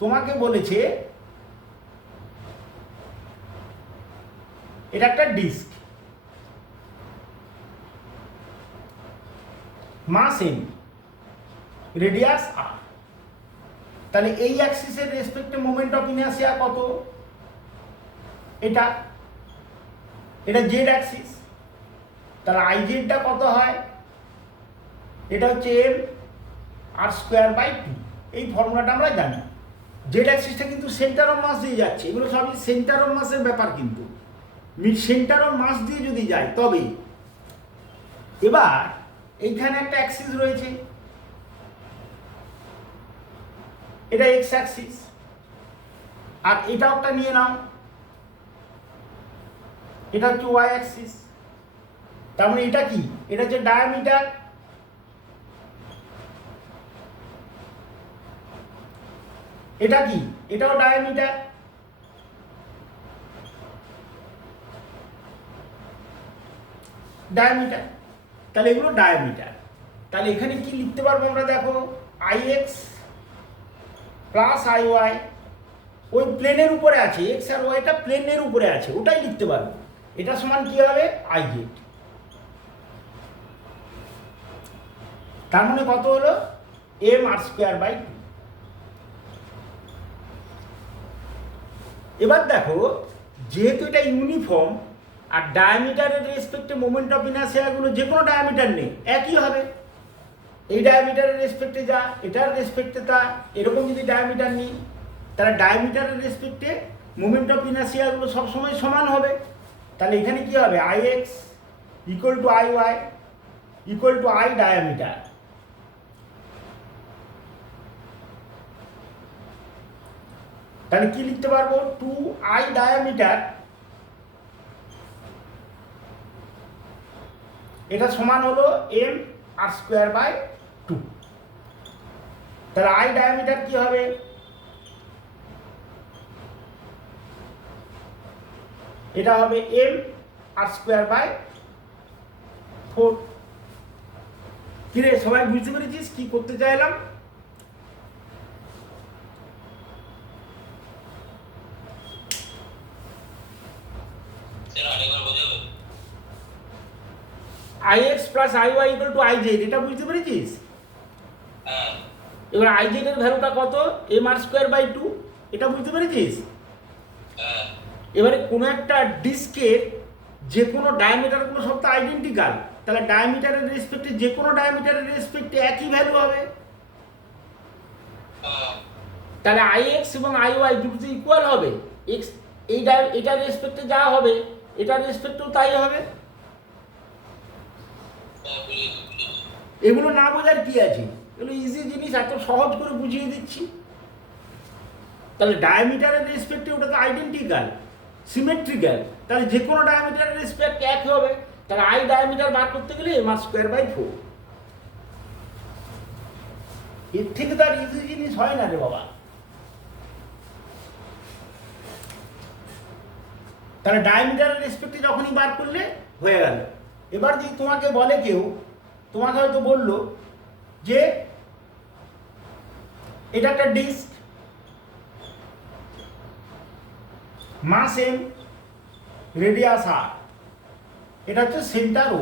তোমাকে বলেছে এটা একটা disc, mass M, radius r. তাহলে এই অ্যাক্সিসের রেসপেক্টে মোমেন্ট অফ ইনার্সিয়া কত, এটা জেড অ্যাক্সিস, তাহলে আই জেডটা কত হয়, এটা হচ্ছে এম আর স্কোয়ার বাই 2। এই ফর্মুলাটা আমরা জানি। জেড অ্যাক্সিসটা কিন্তু সেন্টার অফ মাস দিয়ে যাচ্ছে, এগুলো সবই সেন্টার অফ মাসের ব্যাপার। কিন্তু সেন্টার অফ মাস দিয়ে যদি যায় তবে এবার এইখানে একটা অ্যাক্সিস রয়েছে, এটা এক্স অ্যাক্সিস, আর এটা একটা নিয়ে নাও, এটা হচ্ছে ওয়াই অ্যাক্সিস। তার মানে এটা কি, এটা হচ্ছে ডায়ামিটার, এটা কি, এটাও ডায়ামিটার। ডায়ামিটার, তাহলে এগুলো ডায়ামিটার। তাহলে এখানে কি লিখতে পারবো আমরা, দেখো I X plus I Y, ওই প্লেনের উপরে আছে, এক্স আর ওয়াইটা প্লেনের উপরে আছে, ওটাই লিখতে পারবো। এটা সমান কি হবে, আই জেড। তার মানে কত হলো, এম আর স্কোয়ার বাই 2। এবার দেখো, যেহেতু এটা ইউনিফর্ম আর ডায়ামিটারের রেসপেক্টে মোমেন্ট অফ ইনার্সিয়াগুলো যে কোনো ডায়ামিটার নেই, একই হবে। এই ডায়ামিটারের রেসপেক্টে যা, এটার রেসপেক্টে তা, এরকম যদি ডায়ামিটার নিই তাহলে ডায়ামিটারের রেসপেক্টে মোমেন্ট অফ ইনার্সিয়াগুলো সবসময় সমান হবে। তাহলে এখানে কি হবে, I X equal to I Y equal to I diameter. তাহলে কি লিখতে পারবো, 2i ডায়ামিটার, এটা সমান হলো m r স্কোয়ার বাই 2। তাহলে i ডায়ামিটার কি হবে, এটা হবে m r স্কোয়ার বাই 4। কিরে সবাই বুঝতে পেরেছিস কি করতে চাইলাম? I X plus I Y equal to I Z, এটা বুঝতে পেরেছিস? এবার আই জেড এর ভ্যালুটা কত, এম আর স্কোয়ার বাই 2, এটা বুঝতে পেরেছিস? এবারে কোনো একটা ডিস্কের যে কোনো ডায়ামিটারগুলো সব তো আইডেন্টিক্যাল, তাহলে ডায়ামিটারের রেসপেক্টে যে কোনো ডায়ামিটারের রেসপেক্টে একই ভ্যালু হবে। তাহলে আই এক্স এবং আই ওয়াই দুটো ইকুয়াল হবে, এক্স এটার রেসপেক্টে যা হবে এটার রেসপেক্টেও তাই হবে। এগুলো না বোঝার কি আছে, এগুলো ইজি জিনিস, এত সহজ করে বুঝিয়ে দিচ্ছি। তাহলে ডায়ামিটারের রেসপেক্টে ওটা তো আইডেন্টিক্যাল, সিমেট্রিক্যাল, তাহলে যে কোনো ডায়ামিটারের রেসপেক্ট এক হবে। তাহলে আই ডায়ামিটার বার করতে গেলে এম আর স্কোয়ার বাই 4। এর থেকে তো আর ইজি জিনিস হয় না রে বাবা। তাহলে ডায়ামিটারের রেসপেক্টে যখনই বার করলে হয়ে গেল। এবার যদি তোমাকে বলে কেউ, তোমাকে হয়তো বললো যে এটা একটা disc, mass M, radius R, এটা হচ্ছে সেন্টার ও।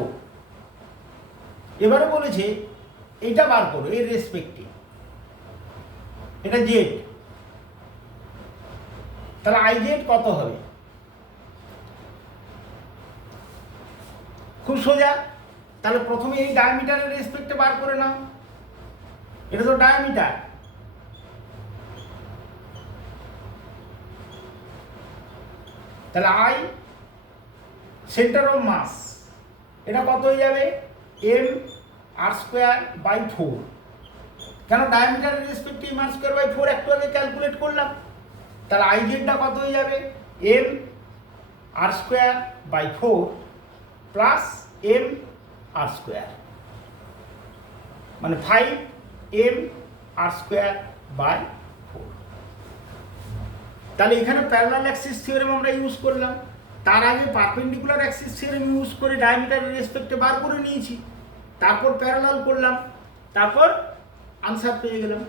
এবারে বলেছে এইটা বার করো এর রেসপেক্টে, এটা জেড, তাহলে আই জেড কত হবে? খুব সোজা, তাহলে প্রথমে এই ডায়ামিটারের রেসপেক্টে বার করে নাও, এটা তো ডায়ামিটার, তাহলে আই সেন্টার অফ মাস, এটা কত হয়ে যাবে, এম আর স্কোয়ার বাই 4। কেন, ডায়ামিটারের রেসপেক্টে এম আর স্কোয়ার বাই 4 একটু আগে ক্যালকুলেট করলাম। তাহলে আই জেডটা কত হয়ে যাবে, M R square by 4 plus M R square, মানে 5 এম আর স্কোয়ার বাই 4। তাহলে এখানে প্যারালাল অ্যাক্সিস থিওরেম আমরা ইউজ করলাম, তার আগে পারপেন্ডিকুলার অ্যাক্সিস থিওরেম ইউজ করে ডায়ামিটারের রেসপেক্টে বার করে নিয়েছি, তারপর প্যারালাল করলাম, তারপর আনসার পেয়ে গেলাম।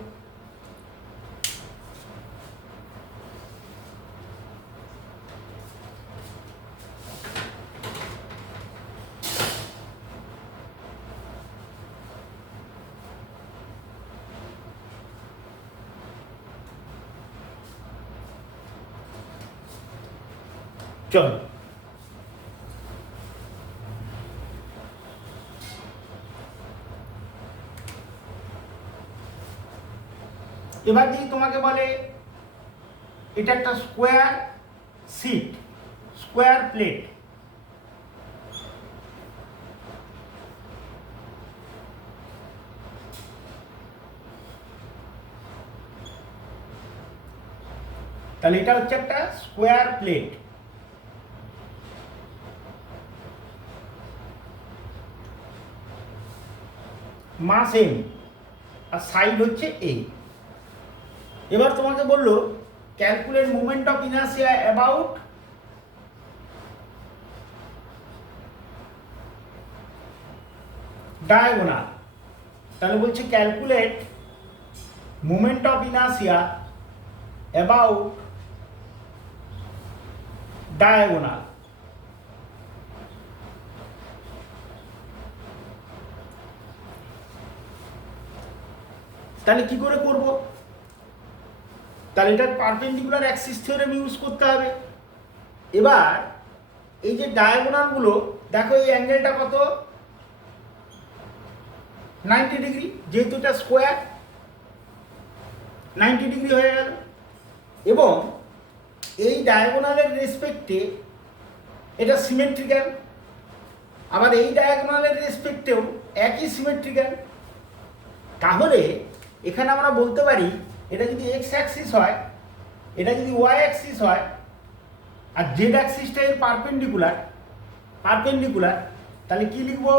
চলো এবার যদি তোমাকে বলে এটা একটা স্কোয়ার সিট, স্কোয়ার প্লেট, তাহলে এটা হচ্ছে একটা স্কোয়ার প্লেট। মাস এম আর সাইড হচ্ছে এ। এবার তোমাকে বললো calculate moment of inertia about diagonal. তাহলে বলছে calculate moment of inertia about diagonal. তাহলে কি করে করব? তাহলে এটা পারপেন্ডিকুলার অ্যাক্সিস থিওরেম ইউজ করতে হবে। এবার এই যে ডায়াগোনালগুলো দেখো, এই অ্যাঙ্গেলটা কত? 90 ডিগ্রি, যেহেতু এটা স্কোয়ার 90 ডিগ্রি হয়ে গেল। এবং এই ডায়াগোনালের রেসপেক্টে এটা সিমেট্রিক্যাল, আবার এই ডায়াগোনালের রেসপেক্টেও একই সিমেট্রিক্যাল। তাহলে এখানে আমরা বলতে পারি এটা যদি এক্স অ্যাক্সিস হয়, এটা যদি ওয়াই অ্যাক্সিস হয়, আর জেড অ্যাক্সিসটা এর পারপেন্ডিকুলার, তাহলে কি লিখবো?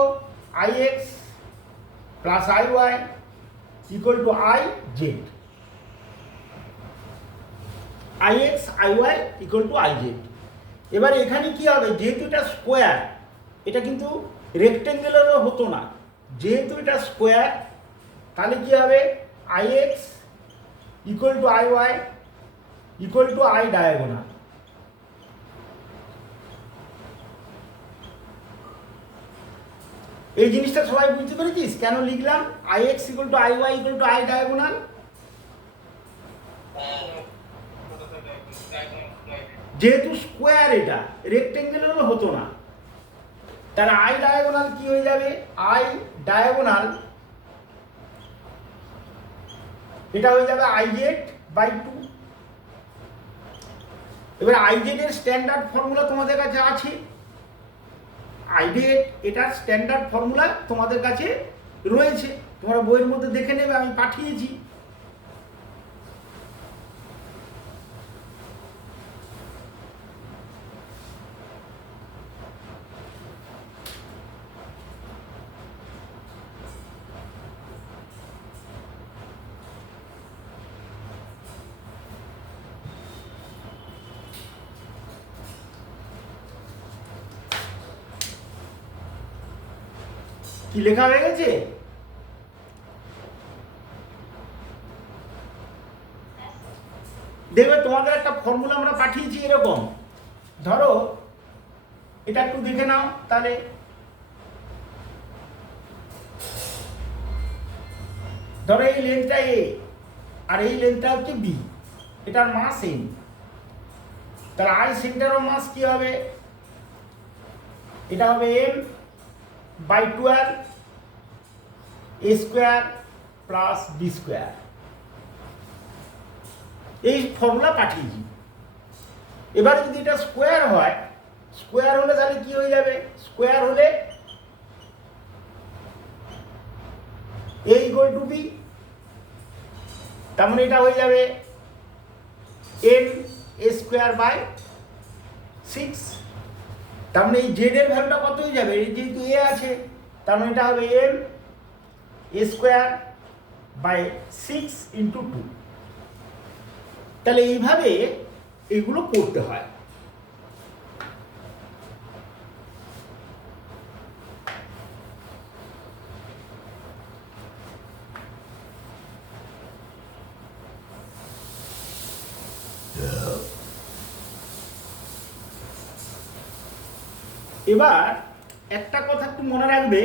I X plus I Y equal to I Z. I X I Y equal to I Z. এবার এখানে কি হবে? যেহেতু এটা স্কোয়ার, এটা কিন্তু রেক্টেঙ্গেলেরও হতো না, যেহেতু এটা স্কোয়ার, তাহলে কি হবে? I X equal to I Y equal to I diagonal. এই জিনিসটা সবাই বুঝতে পেরেছিস কেন লিখলাম I X equal to I Y equal to I diagonal? যেহেতু স্কোয়ার, এটা রেক্টেঙ্গেলেরও হতো না, তাহলে আই ডায়াগোনাল কি হয়ে যাবে? আই ডায়াগোনাল এটা হয়ে যাবে আই জেড বাই 2। এবার আই জেড এর স্ট্যান্ডার্ড ফর্মুলা তোমাদের কাছে আছে, আই জেড এটার স্ট্যান্ডার্ড ফর্মুলা তোমাদের কাছে রয়েছে, তোমরা বইয়ের মধ্যে দেখে নেবে, আমি পাঠিয়েছি। কি লেখা হয়ে গেছে? দেখবে তোমাদের একটা ফর্মুলা আমরা পাঠিয়েছি এরকম, ধরো এটা একটু দেখে নাও। তাহলে ধরো এই লেন্থটা এ আর এই লেন্থটা হচ্ছে বি, এটার মাস এম। তাহলে আই সেন্টার অফ মাস কি হবে? এটা হবে M by 12 A square plus B square. এই ফর্মুলা পাঠিয়েছি। এবার যদি এটা স্কোয়ার হয়, স্কোয়ার হলে তাহলে কি হয়ে যাবে? স্কোয়ার হলে এ ইকুয়াল টু বি, তার মানে এটা হয়ে যাবে এম এ স্কোয়ার বাই 6। তার মানে এই জেড এর ভ্যালুটা কত হয়ে যাবে? এই যেহেতু এ আছে, তার মানে এটা হবে M A square by 6 into 2। তাহলে এইভাবে এগুলো করতে হয়। এবার একটা কথা একটু মনে রাখবে,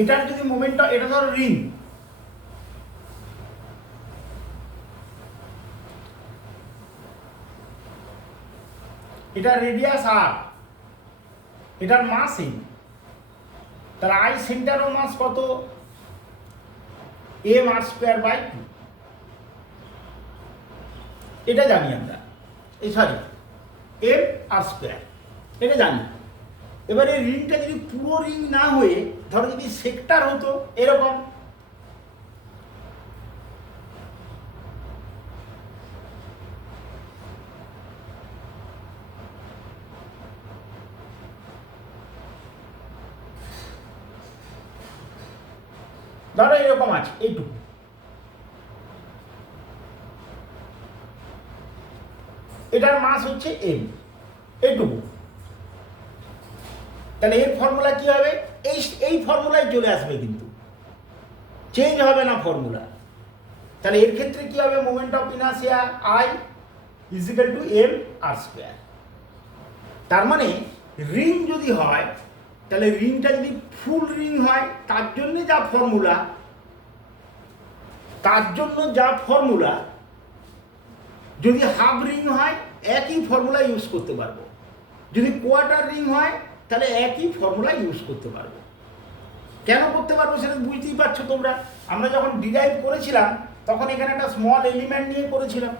এটার যদি মোমেন্টটা, এটা ধরো রিং, এটা রেডিয়াস আর, এটার মাস এম, তাহলে আই সেন্টার অফ মাস কত? এম আর স্কোয়ার বাই 2, এটা জানি আমরা, সরি এম আর স্কোয়ার, এটা জানি। এবারে রিংটা যদি পুরো রিং না হয়ে ধরো যদি সেক্টর হতো এরকম, ধরো এরকম আছে এইটুকু, এটার মাস হচ্ছে এম, এইটুকু, তাহলে এর ফর্মুলা কি হবে? এই ফর্মুলায় চলে আসবে, কিন্তু চেঞ্জ হবে না ফর্মুলা। তাহলে এর ক্ষেত্রে কি হবে? Moment of inertia I is equal to M R square. তার মানে রিং যদি হয়, তাহলে রিংটা যদি ফুল রিং হয় তার জন্য যা ফর্মুলা, যদি হাফ রিং হয় একই ফর্মুলা ইউজ করতে পারবো, যদি কোয়ার্টার রিং হয় তাহলে একই ফর্মুলা ইউজ করতে পারবো। কেন করতে পারবো সেটা বুঝতেই পারছো তোমরা। আমরা যখন ডিরাইভ করেছিলাম তখন এখানে একটা স্মল এলিমেন্ট নিয়ে করেছিলাম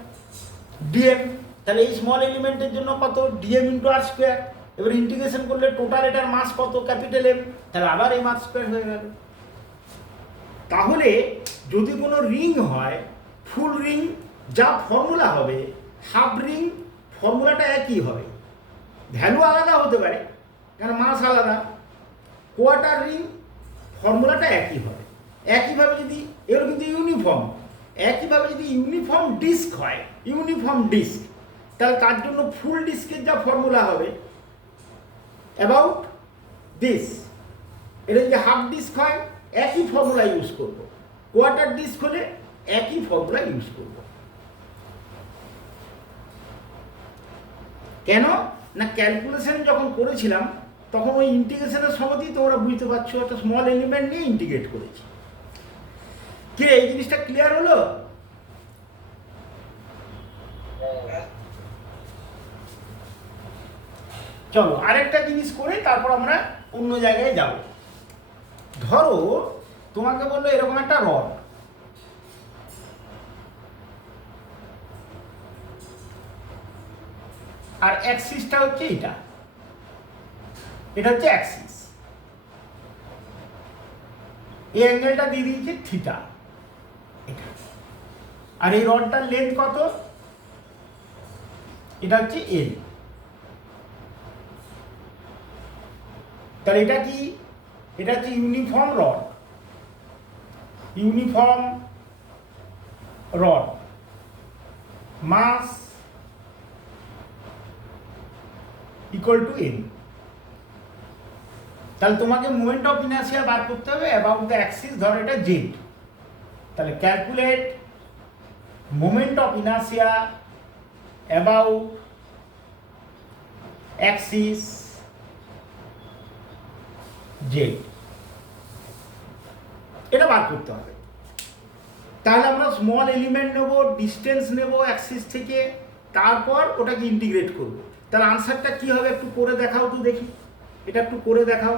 ডিএম, তাহলে এই স্মল এলিমেন্টের জন্য কত? ডিএম ইন্টু আর স্কোয়ার। এবার ইন্টিগ্রেশন করলে টোটাল এটার মাস কত? ক্যাপিটাল এম, তাহলে আবার এম আর স্কোয়ার হয়ে গেল। তাহলে যদি কোনো রিং হয় ফুল রিং, যা ফর্মুলা হবে, হাফ রিং ফর্মুলাটা একই হবে, ভ্যালু আলাদা হতে পারে কারণ মাস আলাদা। কোয়ার্টার রিং ফর্মুলাটা একই হবে। একইভাবে যদি এগুলো কিন্তু ইউনিফর্ম, একইভাবে যদি ইউনিফর্ম ডিস্ক হয়, তাহলে তার জন্য ফুল ডিস্কের যা ফর্মুলা হবে অ্যাবাউট দিস, এটা যদি হাফ ডিস্ক হয় একই ফর্মুলা ইউজ করব, কোয়ার্টার ডিস্ক হলে একই ফর্মুলা ইউজ করব। কেন না, ক্যালকুলেশন যখন করেছিলাম তখন ওই ইন্টিগ্রেশনের সময়তেই তোমরা বুঝতে পারছো একটা স্মল এলিমেন্ট নিয়ে ইন্টিগ্রেট করেছি। কি এই জিনিসটা ক্লিয়ার হলো? চলো আরেকটা জিনিস করে তারপর আমরা অন্য জায়গায় যাব। ধরো তোমাকে বললো এরকম একটা রড, আর অ্যাক্সিসটা হচ্ছে এটা হচ্ছে অ্যাক্সিস, এই অ্যাঙ্গেলটা দিয়ে দিয়েছে থিটা, এটা। আর এই রডটার লেন্থ কত? এটা হচ্ছে এল। তাহলে এটা কি? এটা হচ্ছে uniform rod, mass equal to N. তাহলে তোমাকে মোমেন্ট অফ ইনার্সিয়া বার করতে হবে অ্যাবাউট দ্য অ্যাক্সিস, ধরো এটা জেড। তাহলে calculate moment of inertia about Axis Z, এটা বার করতে হবে। তাহলে আমরা স্মল এলিমেন্ট নেব, ডিস্টেন্স নেব অ্যাক্সিস থেকে, তারপর ওটাকে ইন্টিগ্রেট করব। তাহলে আনসারটা কি হবে একটু করে দেখাও তো দেখি, এটা একটু করে দেখাও।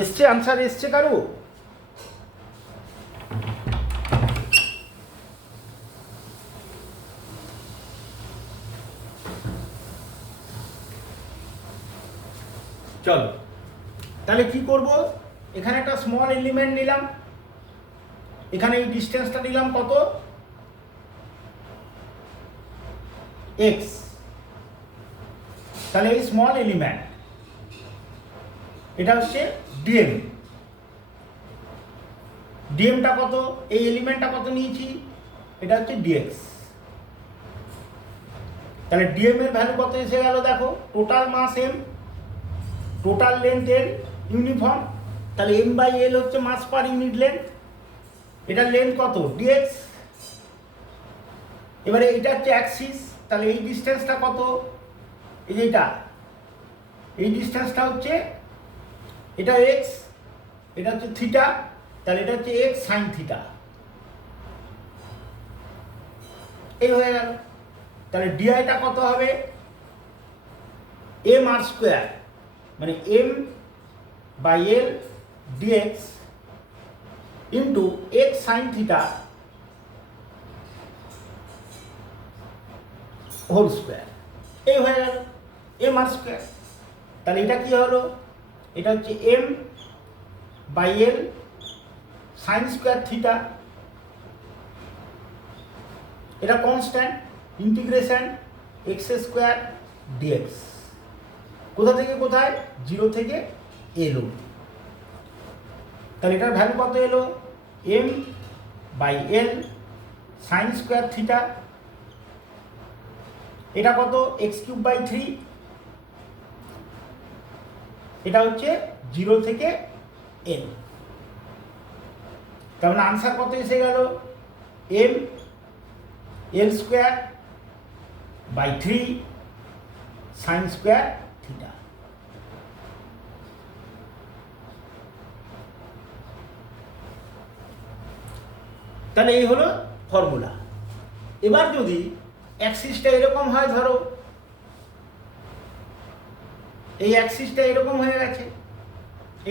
এসছে আনসার এসছে কারো? চলো তাহলে কি করব, এখানে একটা স্মল এলিমেন্ট নিলাম, এখানে এই ডিস্টেন্সটা নিলাম কত, x। তাহলে এই স্মল এলিমেন্ট এটা হচ্ছে ডিএম। ডিএমটা কত, এই এলিমেন্টটা কত নিয়েছি, এটা হচ্ছে ডিএক্স। তাহলে ডিএম এর ভ্যালু কত এসে গেল দেখো, total mass M, total length এর ইউনিফর্ম, তাহলে এম বাই এল হচ্ছে মাস পার ইউনিট লেন্থ, এটার লেন্থ কত ডিএক্স। এবারে এটা হচ্ছে অ্যাক্সিস, তাহলে এই ডিস্টেন্সটা কত, এই যে এটা, এই ডিস্টেন্সটা হচ্ছে এটা এক্স, এটা হচ্ছে থিটা, তাহলে এটা হচ্ছে এক্স সাইন থিটা। এই হয়ে গেল। তাহলে ডিআইটা কত হবে, এম আর স্কোয়ার, মানে M by L D X into X sine theta whole square. এই হয়ে গেল এম আর স্কোয়ার। তাহলে এটা কি হলো, এটা হচ্ছে M by L sine square theta, এটা constant, integration x square dx, কোথা থেকে কোথায়, 0 থেকে এল অবধি। তাহলে এটার ভ্যালু কত এলো, M by L sine square theta, এটা কত এক্স কিউব বাই 3, এটা হচ্ছে 0 থেকে এল। তার মানে আনসার কত এসে গেল, M L square by 3 sine square theta. তাহলে এই হলো ফর্মুলা। এবার যদি অ্যাক্সিসটা এরকম হয়, ধরো এই অ্যাক্সিসটা এরকম হয়ে গেছে,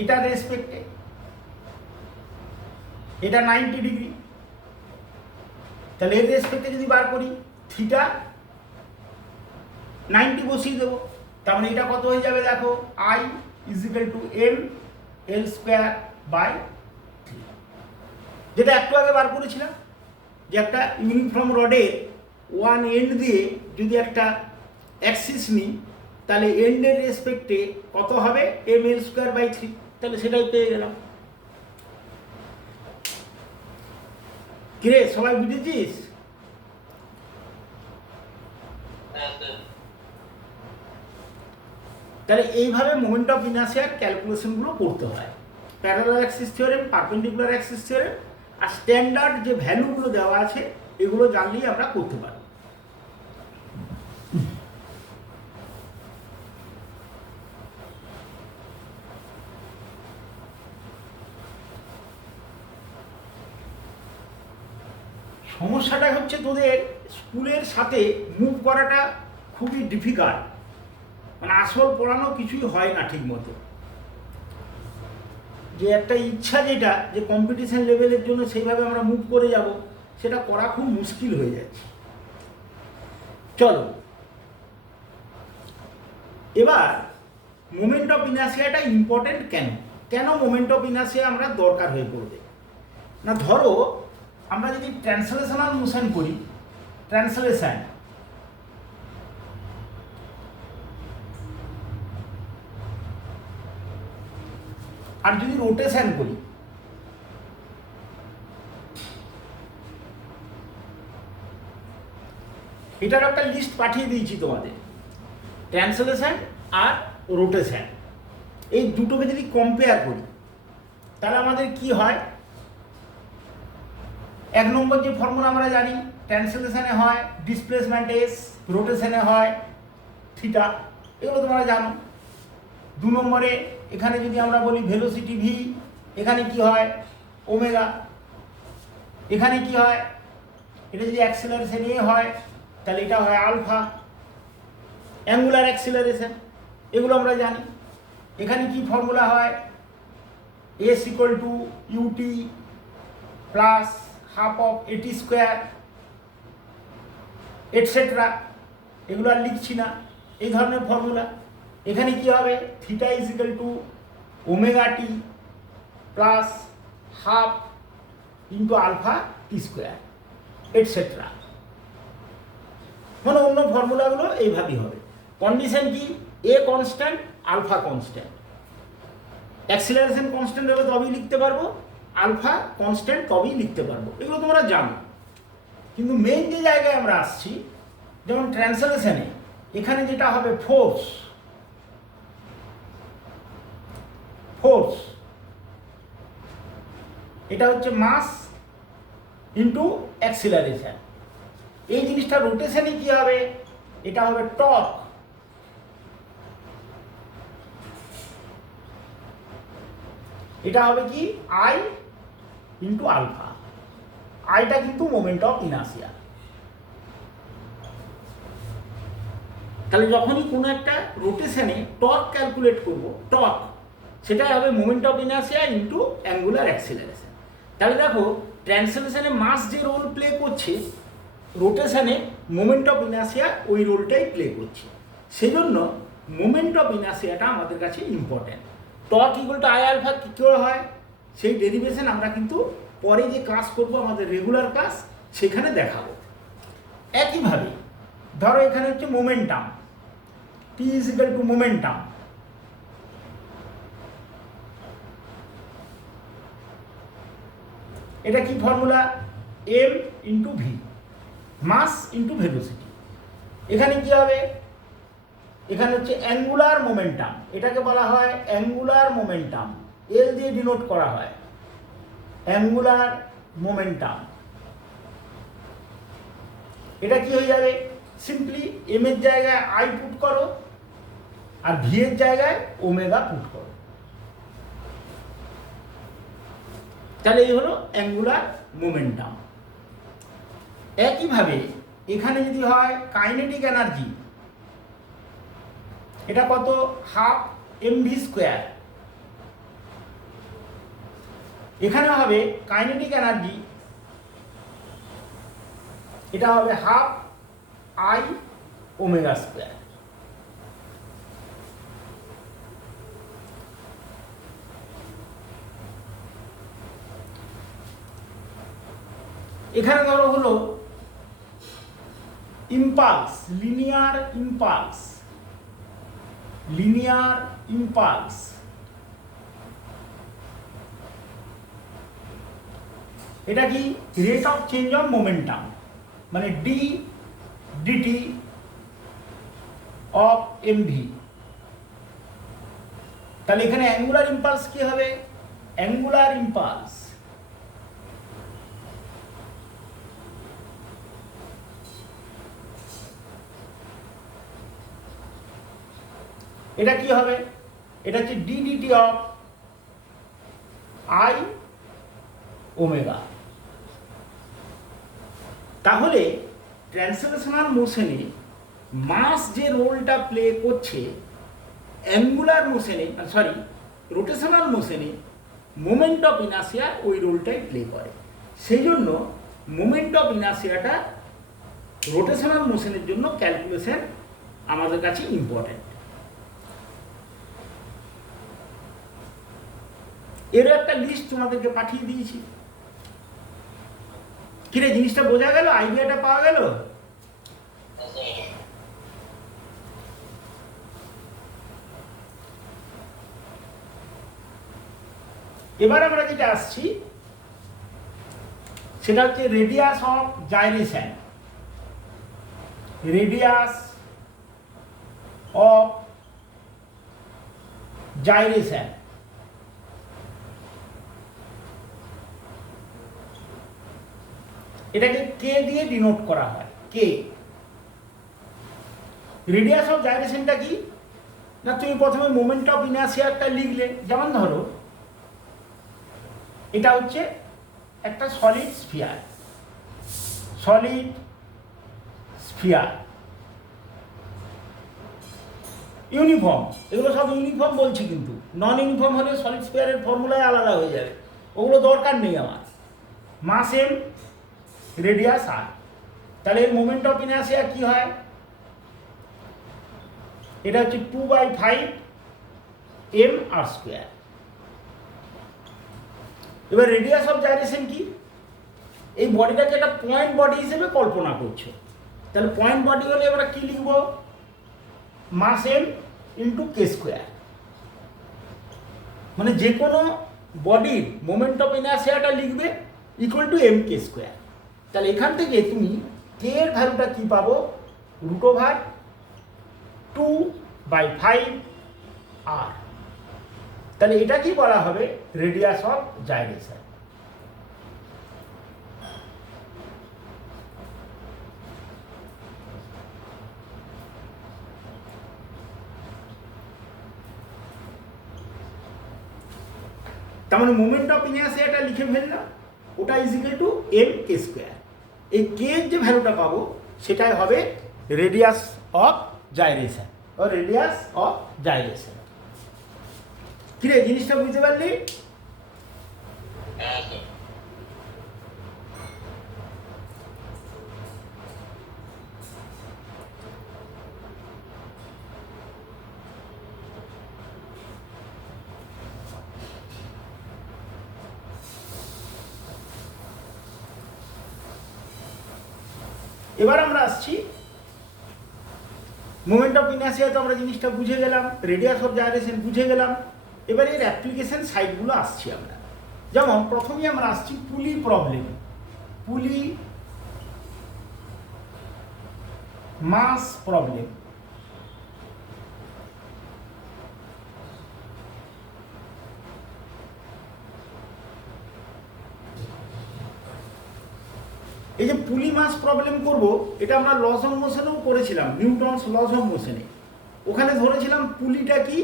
এটার রেসপেক্টে এটা 90 ডিগ্রি, তাহলে এর রেসপেক্টে যদি বার করি থিটা 90 বসিয়ে দেবো, তার মানে এটা কত হয়ে যাবে দেখো, I is equal to M L square by 3, যেটা একটু আগে বার করেছিলাম, যে একটা ইউনিফর্ম রডের ওয়ান এন্ড দিয়ে যদি একটা অ্যাক্সিস নিই, তাহলে এন্ডের রেসপেক্টে কত হবে, এম এল স্কোয়ার বাই 3, তাহলে সেটাই পেয়ে গেলাম। কিরে সবাই বুঝেছিস? তাহলে এইভাবে মোমেন্ট অফ ইনার্সিয়ার ক্যালকুলেশনগুলো করতে হয়, parallel axis theorem, perpendicular axis theorem, আর স্ট্যান্ডার্ড যে ভ্যালুগুলো দেওয়া আছে এগুলো জানলেই আমরা করতে পারি। সমস্যাটা হচ্ছে তোদের স্কুলের সাথে মুভ করাটা খুবই ডিফিকাল্ট, মানে আসল পড়ানো কিছুই হয় না ঠিক মতো। যে একটা ইচ্ছা যেটা যে কম্পিটিশন লেভেলের জন্য সেইভাবে আমরা মুভ করে যাব, সেটা করা খুব মুশকিল হয়ে যাচ্ছে। চলো এবার মোমেন্ট অফ ইনার্সিয়াটা ইম্পর্টেন্ট কেন, কেন মোমেন্ট অফ ইনার্সিয়া আমরা দরকার হয়ে পড়বে না। ধরো আমরা যদি ট্রান্সলেশনাল মোশন করি, ট্রান্সলেশন, আর যদি রোটেশন করি, এটার একটা লিস্ট পাঠিয়ে দিয়েছি তোমাদের, ট্রান্সলেশন আর রোটেশন, এই দুটোকে যদি কম্পেয়ার করি তাহলে আমাদের কি হয়। 1 নম্বর যে ফর্মুলা আমরা জানি, ট্রান্সলেশনে হয় ডিসপ্লেসমেন্ট এস, রোটেশনে হয় থিটা, এগুলো তোমরা জানো। 2 নম্বরে এখানে যদি আমরা বলি ভেলোসিটি ভি, এখানে কি হয় ওমেগা, এখানে কি হয়, এটা যদি অ্যাক্সিলারেশন এ হয় তাহলে এটা হয় আলফা, অ্যাঙ্গুলার অ্যাক্সিলারেশন, এগুলো আমরা জানি। এখানে কি ফর্মুলা হয়, S equal to u t plus half of a t square etcetera, এগুলো আর লিখছি না, এই ধরনের ফর্মুলা। এখানে কি হবে, theta is equal to omega t plus half into alpha t square etcetera. মানে অন্য ফর্মুলাগুলো এইভাবেই হবে। কন্ডিশন কি, a constant alpha constant, acceleration constant হলে তবেই লিখতে পারবো, আলফা কনস্ট্যান্ট তবেই লিখতে পারবো, এগুলো তোমরা জানো। কিন্তু মেইন যে জায়গায় আমরা আসছি, যেমন ট্রান্সলেশনে এখানে যেটা হবে ফোর্স, ফোর্স এটা হচ্ছে মাস ইন্টু অ্যাক্সিলারেশন। এই জিনিসটা রোটেশনে কি হবে, এটা হবে টর্ক। এটা হবে কি আই ইন্টু আলফা, আইটা কিন্তু মোমেন্ট অফ ইনার্সিয়া। তাহলে যখনই কোনো একটা রোটেশনে টর্ক ক্যালকুলেট করব, টর্ক সেটাই হবে moment of inertia into angular acceleration. তাহলে দেখো ট্রান্সলেশনে মাস যে রোল প্লে করছে, রোটেশনে মোমেন্ট অফ ইনার্সিয়া ওই রোলটাই প্লে করছে। সেই জন্য মোমেন্ট অফ ইনার্সিয়াটা আমাদের কাছে important. Torque equal to I alpha কী করে হয়, সেই ডেরিভেশন আমরা কিন্তু পরে যে কাজ করব আমাদের রেগুলার কাজ সেখানে দেখাবো। একইভাবে ধরো এখানে হচ্ছে momentum, T is equal to momentum, এটা কি formula, M into V, mass into velocity. এখানে কি হবে, এখানে হচ্ছে অ্যাঙ্গুলার মোমেন্টাম, এটাকে বলা হয় অ্যাঙ্গুলার মোমেন্টাম, এল দিয়ে ডিনোট করা হয় অ্যাঙ্গুলার মোমেন্টাম। এটা কি হয়ে যাবে, সিম্পলি এম এর জায়গায় আই পুট করো আর ভি এর জায়গায় ওমেগা পুট করো, তাহলে এই হলো অ্যাঙ্গুলার মোমেন্টাম। একইভাবে এখানে যদি হয় কাইনেটিক এনার্জি, এটা কত, হাফ এমভি স্কোয়ার। এখানে হবে কাইনেটিক এনার্জি, এটা হবে হাফ আই ওমেগা স্কোয়ার। এখানে ধরো হলো impulse, linear impulse, linear impulse. এটা কি rate of change of momentum, মানে ডি ডিটি অফ এমভি। তাহলে এখানে অ্যাঙ্গুলার ইম্পালস কি হবে, অ্যাঙ্গুলার ইম্পালস এটা কি হবে, এটা হচ্ছে d dt of I omega. তাহলে ট্রান্সলেশনাল মোশনে মাস যে রোলটা প্লে করছে, অ্যাঙ্গুলার মোশনে সরি রোটেশনাল মোশনে মোমেন্ট অফ ইনার্সিয়া ওই রোলটাই প্লে করে। সেই জন্য মোমেন্ট অফ ইনার্সিয়াটা রোটেশনাল মোশনের জন্য ক্যালকুলেশন আমাদের কাছে ইম্পর্টেন্ট। এরও একটা লিস্ট তোমাদেরকে পাঠিয়ে দিয়েছি। কিরে জিনিসটা বোঝা গেল, আইডিয়াটা পাওয়া গেল? এবার আমরা যেটা আসছি সেটা হচ্ছে radius of gyration, radius of gyration. এটাকে কে দিয়ে ডিনোট করা হয়, কে। রেডিয়াস অফ জাইরেশনটা কি না, তুমি প্রথমে মোমেন্ট অফ ইনার্সিয়াটা লিখলে, যেমন ধরো এটা হচ্ছে একটা solid sphere, solid sphere. Uniform, এগুলো সব ইউনিফর্ম বলছি, কিন্তু নন ইউনিফর্ম হলে সলিড স্পিয়ারের ফর্মুলায় আলাদা হয়ে যাবে, ওগুলো দরকার নেই আমার। মাস এম, রেডিয়াস আর। তাহলে এর মোমেন্ট অফ ইনার্সিয়া কি হয়? এটা হচ্ছে 2/5 এম আর স্কোয়ার। এবার রেডিয়াস অফ জাইরেশন কি? এই বডিটাকে একটা পয়েন্ট বডি হিসেবে কল্পনা করছো, তাহলে পয়েন্ট বডি হলে আমরা কি লিখবো? Mass M into K square. মানে যে কোনো বডির মোমেন্ট অফ ইনার্সিয়াটা লিখবে equal to M K square. তাহলে এখান থেকে তুমি কে এর ভ্যালুটা কি পাবো? √2/5 আর। তাহলে এটা কি বলা হবে? Radius of gyration. তার মানে মোমেন্ট অফ ইনার্সিয়াটা লিখে ফেললাম, ওটা is equal to M K square. এই কে এর যে ভ্যালুটা পাবো সেটাই হবে রেডিয়াস অফ জাইরেশন ও রেডিয়াস অফ জাইরেশন। কিরে জিনিসটা বুঝতে পারলি? হ্যাঁ স্যার। এবার আমরা আসছি মোমেন্ট অফ ইনার্সিয়া, তো আমরা জিনিসটা বুঝে গেলাম, রেডিয়াস অফ জাইরেশন বুঝে গেলাম। এবার এর অ্যাপ্লিকেশন সাইটগুলো আসছি আমরা। যেমন প্রথমেই আমরা আসছি পুলি প্রবলেম, পুলি মাস প্রবলেম। এই যে পুলি মাস প্রবলেম করব, এটা আমরা লস অফ মোশনেও করেছিলাম, নিউটনস লস অফ মোশনে। ওখানে ধরেছিলাম পুলিটা কি?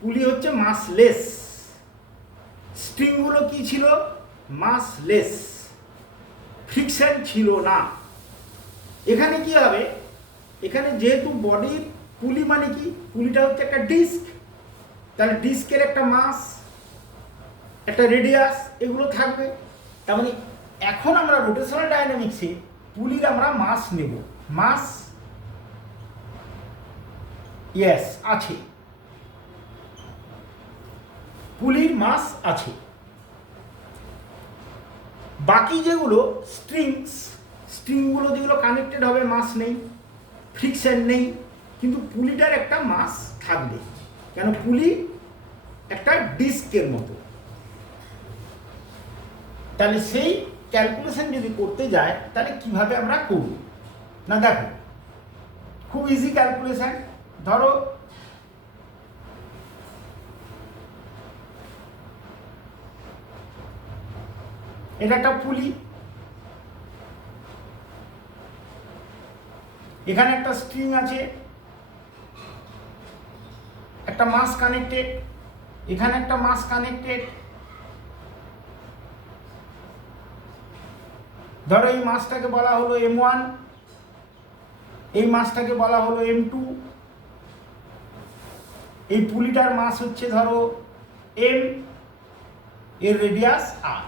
পুলি হচ্ছে মাসলেস, স্ট্রিংগুলো কি ছিল? মাসলেস, ফ্রিকশন ছিল না। এখানে কি হবে? এখানে যেহেতু বডির পুলি মানে কি? পুলিটা হচ্ছে একটা ডিস্ক, তাহলে ডিস্কের একটা মাস, একটা রেডিয়াস, এগুলো থাকবে। তার মানে এখন আমরা রোটেশনাল ডায়নামিক্সে পুলির আমরা মাস নেব। মাস ইয়েস আছে, পুলির মাস আছে। বাকি যেগুলো স্ট্রিংগুলো যেগুলো কানেক্টেড হবে মাস নেই, ফ্রিকশন নেই, কিন্তু পুলিটার একটা মাস থাকবে। কেন? পুলি একটা ডিস্কের মতো। তাহলে সেই ক্যালকুলেশন যদি করতে যায় তাহলে কিভাবে আমরা করব? না দেখো, খুব ইজি ক্যালকুলেশন। ধরো এটা একটা পুলি, এখানে একটা স্ট্রিং আছে, একটা মাস কানেক্টেড, এখানে একটা মাস কানেক্টেড। ধরো এই মাসটাকে বলা হলো M1, এই মাসটাকে বলা হলো M2। এই পুলিটার মাস হচ্ছে ধরো M, এর রেডিয়াস R।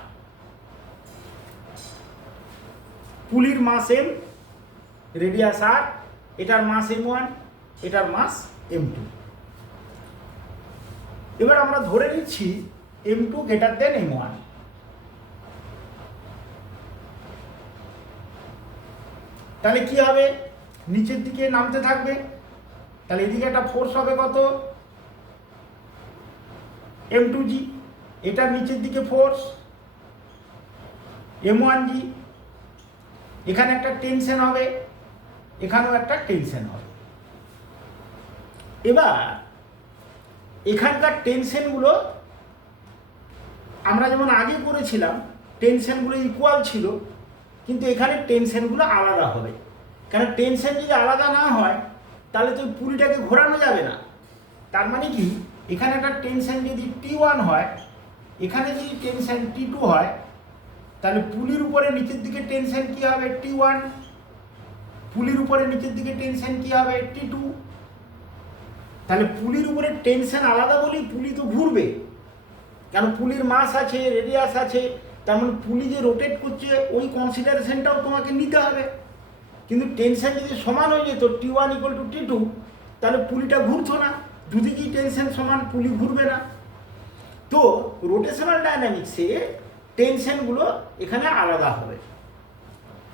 পুলির মাস M, রেডিয়াস R, এটার মাস M1, এটার মাস M2। এবার আমরা ধরে নিচ্ছি M2 গ্রেটার দেন M1। তাহলে কি হবে? নিচের দিকে নামতে থাকবে, তাহলে এদিকে একটা ফোর্স হবে কত? M2G। এটার নিচের দিকে ফোর্স M1G। এখানে একটা টেনশন হবে, এখানেও একটা টেনশন হবে। এবার এখানকার টেনশনগুলো আমরা যেমন আগে করেছিলাম, টেনশনগুলো ইকুয়াল ছিল, কিন্তু এখানে টেনশনগুলো আলাদা হবে। কারণ টেনশন যদি আলাদা না হয় তাহলে তো পুলিটাকে ঘোরানো যাবে না। তার মানে কি? এখানে একটা টেনশন যদি T1 হয়, এখানে যদি টেনশন T2 হয়, তাহলে পুলির উপরে নিচের দিকে টেনশন কি হবে? T1। পুলির উপরে নিচের দিকে টেনশন কি হবে? T2। তাহলে পুলির উপরে টেনশন আলাদা বলেই পুলি তো ঘুরবে, কেন পুলির মাস আছে, রেডিয়াস আছে, তার মানে পুলি যে রোটেট করছে ওই কনসিডারেশনটাও তোমাকে নিতে হবে। কিন্তু টেনশন যদি সমান হয়ে যেত T1 = T2, তাহলে পুলিটা ঘুরতো না, দুদিকেই টেনশন সমান, পুলি ঘুরবে না। তো রোটেশনাল ডায়নামিক্সে টেনশনগুলো এখানে আলাদা হবে।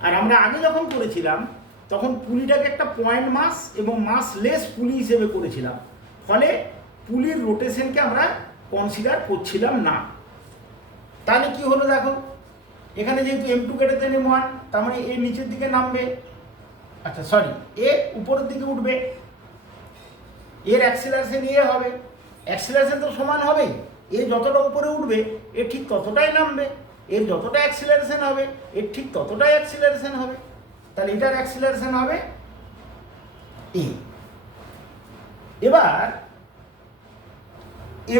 আর আমরা আগে যখন করেছিলাম তখন পুলিটাকে একটা পয়েন্ট মাস এবং মাস লেস পুলি হিসেবে করেছিলাম, ফলে পুলির রোটেশনকে আমরা কনসিডার করছিলাম না। তাহলে কি হলো দেখো, এখানে যেহেতু M2 > M1, তার মানে এ নিচের দিকে নামবে, আচ্ছা সরি, এ উপরের দিকে উঠবে, এর অ্যাক্সিলারেশন এ হবে, অ্যাক্সিলারেশন তো সমান হবে, এ যতটা উপরে উঠবে এ ঠিক ততটাই নামবে, এর যতটা অ্যাক্সিলারেশন হবে এর ঠিক ততটাই অ্যাক্সিলারেশন হবে, তাহলে এটার অ্যাক্সিলারেশন হবে এ। এবার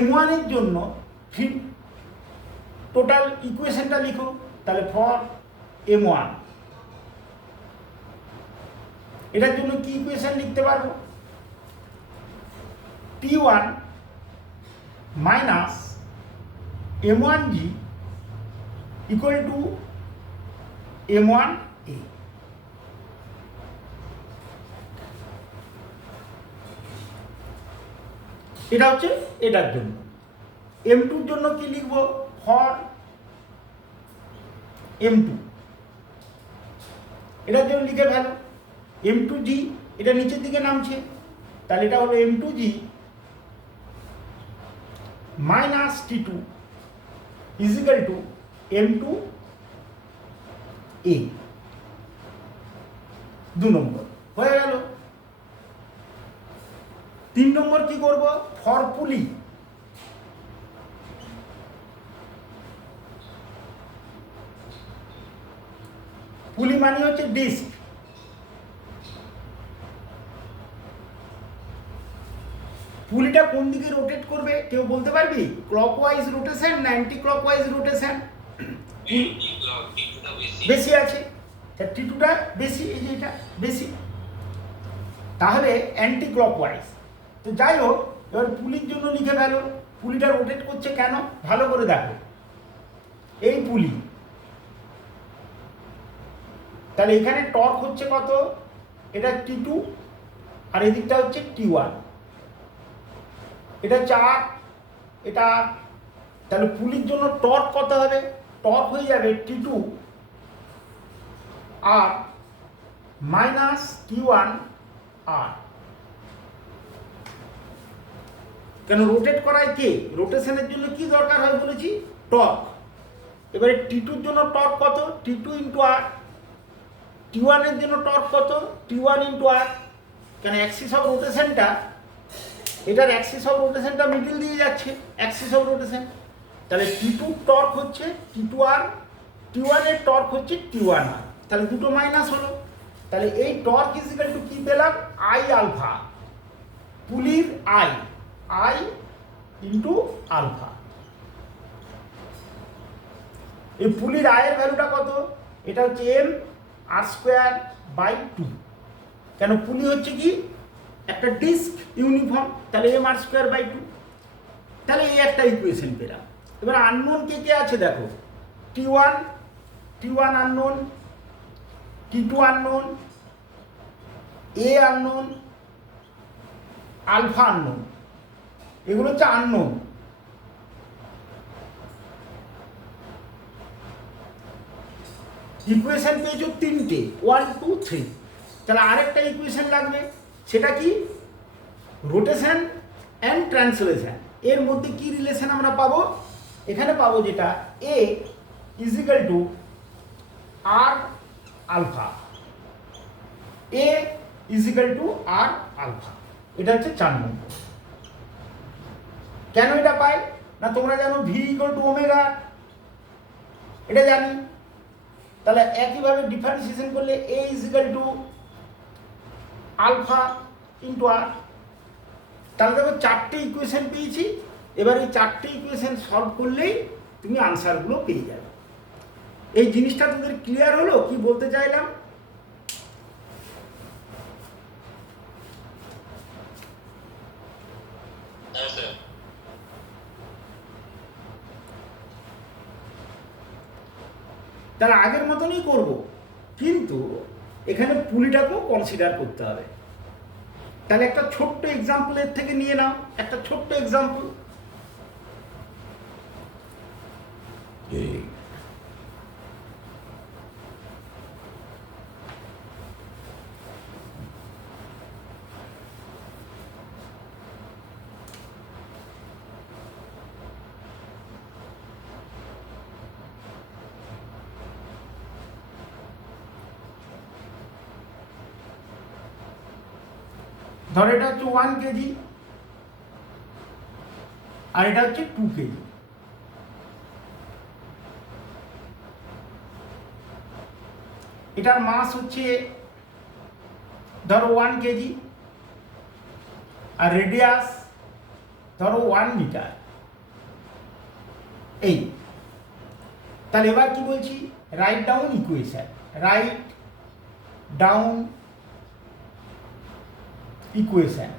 M1 এর জন্য ঠিক টোটাল ইকুয়েশনটা লিখো, তাহলে ফর M1 এটার জন্য কি ইকুয়েশন লিখতে পারবো, T1 minus M1G equal to M1A। এটা হচ্ছে এটার জন্য। M2 এর জন্য কি লিখবো, ফর M2 এটার জন্য লিখে ফেলো M2G, এটা নিচের দিকে নামছে, তাহলে এটা হলো M2G minus T2 is equal to M2A। 2 নম্বর হয়ে গেল। 3 নম্বর কি করব, ফর পুলি, পুলি মানে হচ্ছে ডিস্ক, পুলিটা কোন দিকে রোটেট করবে কেউ বলতে পারবি, ক্লকওয়াইজ রোটেশন না অ্যান্টি ক্লকওয়াইজ রোটেশন? বেশি আছে, T2টা বেশি, এই যে এটা বেশি, তাহলে অ্যান্টি ক্লকওয়াইজ। তো যাই হোক, এবার পুলির জন্য লিখে ফেলো, পুলিটা রোটেট করছে কেন ভালো করে দেখো, এই পুলি, তাহলে এখানে টর্ক হচ্ছে কত, এটা T2 আর এদিকটা হচ্ছে T1, এটা 4, এটা 8, তাহলে পুলির জন্য টর্ক কত হবে, টর্ক হয়ে যাবে T2 আর মাইনাস T1 আর। কেন রোটেট করায় কে, রোটেশনের জন্য কি দরকার হয় বলেছি, টর্ক। এবারে T2 এর জন্য টর্ক কত, T2 × R, T1 এর জন্য টর্ক কত, T1 × R। কেন অ্যাক্সিস অফ রোটেশনটা, এটার অ্যাক্সিস অফ রোটেশনটা মিডল দিয়ে যাচ্ছে, অ্যাক্সিস অফ রোটেশন, তাহলে T2 টর্ক হচ্ছে T2R, T1 এর টর্ক হচ্ছে T1R, তাহলে দুটো মাইনাস হলো। তাহলে এই টর্ক ইজ ইকুয়াল টু কি পেলাম, I আলফা, পুলির I × আলফা। এই পুলির I এর ভ্যালুটা কত, এটা হচ্ছে mR²/2। কেন পুলি হচ্ছে কি একটা ডিস্ক ইউনিফর্ম, তাহলে mR²/2, তাহলে এই একটা ইকুয়েশন পেলাম। এবার আননোন কে কে আছে দেখো, T1 unknown, T2 unknown, A unknown, alpha unknown, এগুলো হচ্ছে আননোন। ইকুয়েশন পেয়েছো 3টে, 1 2 3, তাহলে আরেকটা ইকুয়েশন লাগবে, সেটা কি, রোটেশন অ্যান্ড ট্রান্সলেশন। এর মধ্যে কি রিলেশন আমরা পাবো, এখানে পাবো যেটা A = R alpha, A = R alpha, এটা হচ্ছে 4 নম্বর। কেন এটা পাই না, তোমরা জানো V = ওমেগা, এটা জানি, তাহলে একইভাবে ডিফারেন্সিয়েশন করলে A = আলফা × R, তাহলে দেখো 4টে ইকুয়েশন পেয়েছি। এবার এই 4টে ইকুয়েশন সলভ করলেই তুমি আনসারগুলো পেয়ে যাবে। এই জিনিসটা তোদের ক্লিয়ার হলো কি বলতে চাইলাম? তাহলে আগের মতনই করব, কিন্তু এখানে পুলিটাকেও কনসিডার করতে হবে। তাহলে একটা ছোট্ট এক্সাম্পলের থেকে নিয়ে নাও, একটা ছোট্ট এক্সাম্পল। ধর এটা হচ্ছে 1 কেজি আর এটা হচ্ছে 2 কেজি। এটার মাস হচ্ছে ধরো 1 কেজি আর রেডিয়াস ধরো 1 মিটার। এই তাহলে এবার কি বলছি, write down equation, write down equation.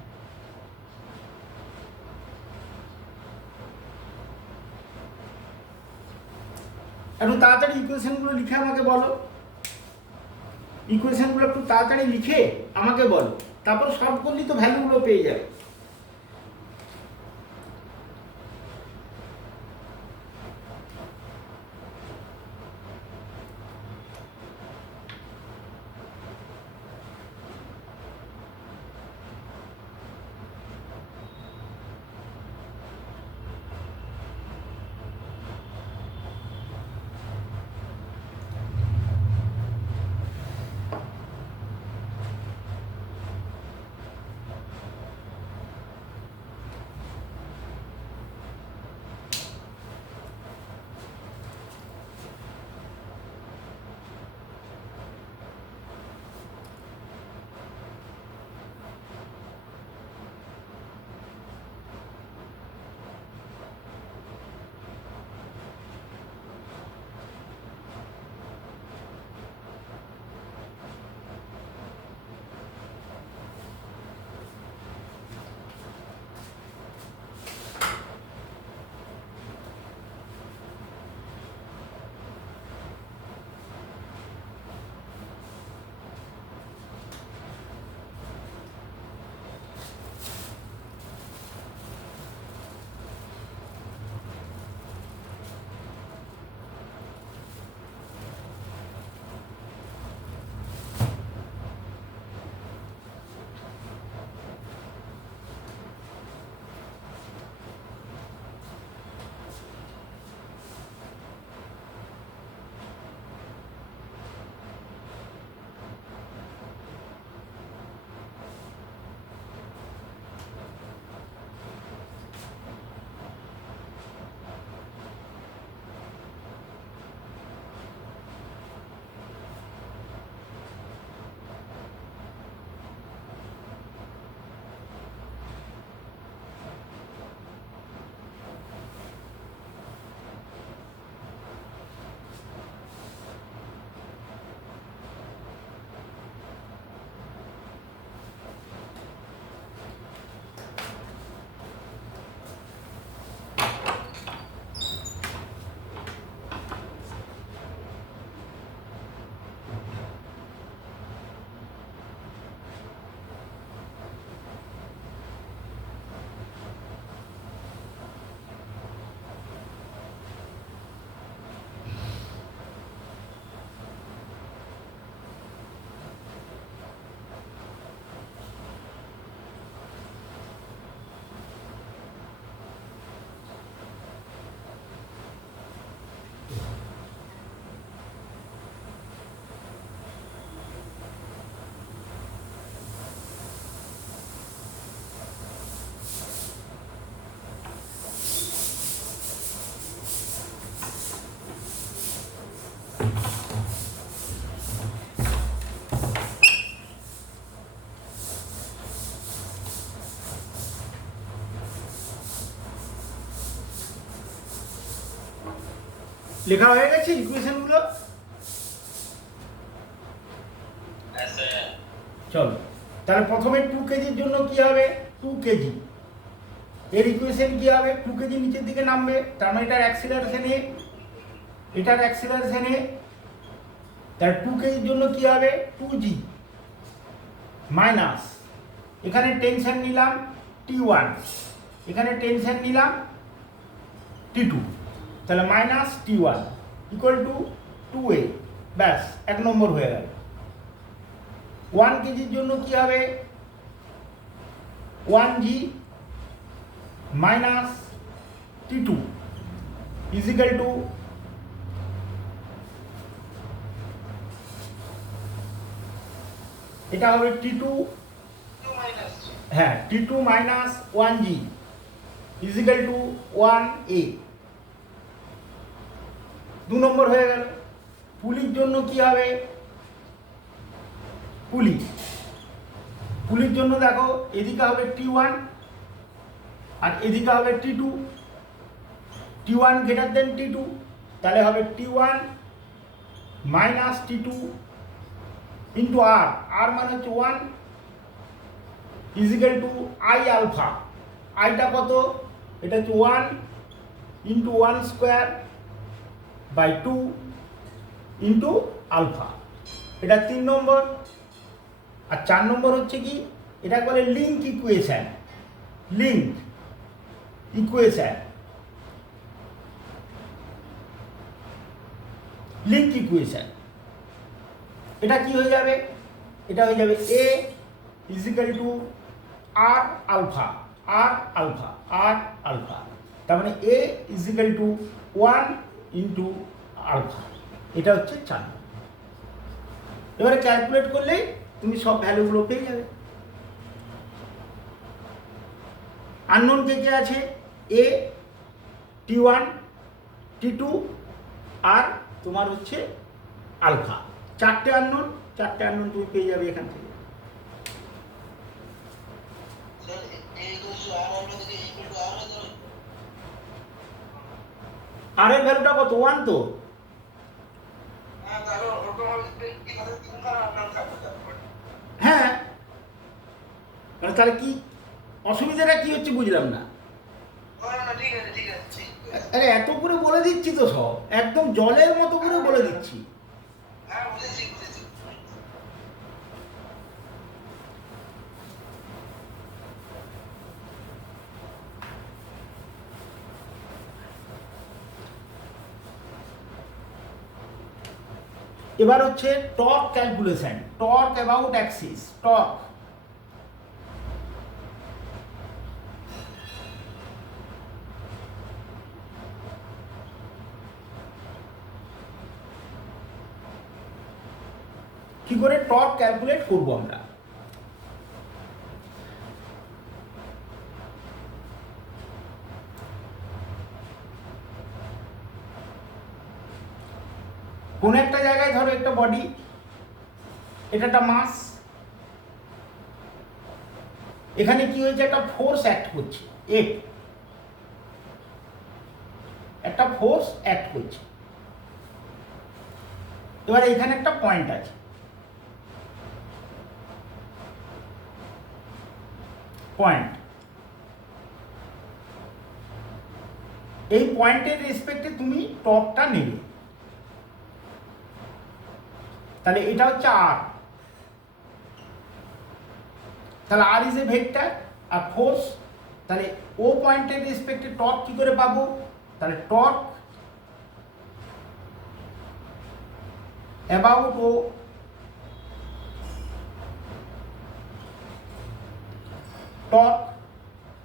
একটু তাড়াতাড়ি ইকুয়েশনগুলো লিখে আমাকে বলো, ইকুয়েশনগুলো একটু তাড়াতাড়ি লিখে আমাকে বলো, তারপর সলভ করলেই তো ভ্যালুগুলো পেয়ে যাবে। লেখা হয়ে গেছে ইকুয়েশনগুলো? চলো তাহলে প্রথমে 2 কেজির জন্য কি হবে, 2 কেজি এর ইকুয়েশন কি হবে, 2 কেজি নিচের দিকে নামবে, তার মানে এটার অ্যাক্সিলারেশন এ, এটার অ্যাক্সিলারেশন এ, তাহলে 2 কেজির জন্য কি হবে 2g মাইনাস এখানে টেনশন নিলাম t1, এখানে টেনশন নিলাম t2, তাহলে minus t1 equal to 2a, ব্যাস 1 নম্বর হয়ে গেল। 1 কেজির জন্য কি হবে 1g minus t2 is equal two এটা হবে t2, হ্যাঁ t2 minus 1g is equal two 1a, 2 নম্বর হয়ে গেল। পুলির জন্য কি হবে পুলির জন্য দেখো এদিকে হবে t1 আর এদিকে হবে t2, t1 greater than t2, তাহলে হবে t1 মাইনাস t2 ইন্টু আর মানে হচ্ছে 1 ইজিক্যাল টু আই আলফা, আইটা কত এটা হচ্ছে 1 into 1 square by 2 into alpha, এটা 3 নম্বর। আর 4 নম্বর হচ্ছে কি এটা বলে লিঙ্ক ইকুয়েশন, এটা কি হয়ে যাবে এটা হয়ে যাবে a equal to R alpha, তার মানে a equal to 1 into alpha, এটা হচ্ছে 4। এবারে ক্যালকুলেট করলেই তুমি সব ভ্যালুগুলো পেয়ে যাবে। আননোন কে কে আছে a t1 t2 আর তোমার হচ্ছে আলফা, 4টে আননোন তুমি পেয়ে যাবে এখান থেকে। আর এর ভ্যালুটা কত 1 তো, হ্যাঁ মানে তাহলে কি অসুবিধাটা কি হচ্ছে বুঝলাম না। আরে এত করে বলে দিচ্ছি তো, সব একদম জলের মতো করে বলে দিচ্ছি। এবার হচ্ছে torque calculation, torque about Axis, torque. কি করে টর্ক ক্যালকুলেট করব আমরা, কোন একটা জায়গায় ধরো একটা বডি, এটা একটা মাস, এখানে কি হয়েছে একটা ফোর্স অ্যাক্ট করছে, একটা ফোর্স অ্যাক্ট করছে। এবার এখানে একটা পয়েন্ট আছে, এই পয়েন্টের রেসপেক্টে তুমি টর্কটা নেবে, তাহলে এটা হচ্ছে আর, তাহলে আর ইজ এ ভেক্টর আর ফোর্স, তাহলে ও পয়েন্টের রেসপেক্টে টর্ক কি করে পাবো, তাহলে টর্ক অ্যাবাউট ও, টর্ক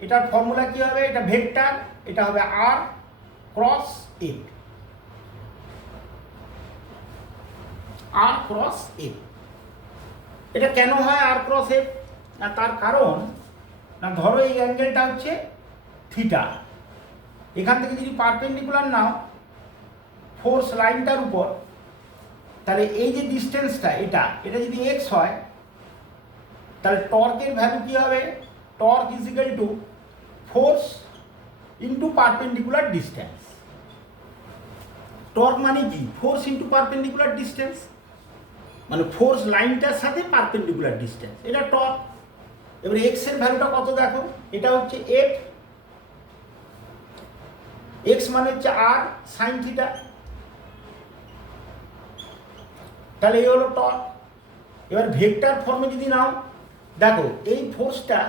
এটার ফর্মুলা কি হবে, এটা ভেক্টর, এটা হবে আর ক্রস এ, আর ক্রস এ। এটা কেন হয় আর ক্রস এ, না তার কারণ না ধরো এই অ্যাঙ্গেলটা হচ্ছে থিটা, এখান থেকে যদি পারপেন্ডিকুলার নাও ফোর্স লাইনটার উপর, তাহলে এই যে ডিস্টেন্সটা এটা যদি এক্স হয়, তাহলে টর্কের ভ্যালু কি হবে, torque is equal to force into perpendicular distance. Torque মানে কি, ফোর্স ইন্টু পারপেন্ডিকুলার ডিস্টেন্স, মানে ফোর্স লাইনটার সাথে পারপেন্ডিকুলার ডিস্টেন্স, এটা টর্ক। এবারে এক্স এর ভ্যালুটা কত দেখো, এটা হচ্ছে এক্স মানে হচ্ছে আর সাইন থিটা, তাহলে এই হলো টর্ক। এবার ভেক্টর ফর্মে যদি নাও, দেখো এই ফোর্সটা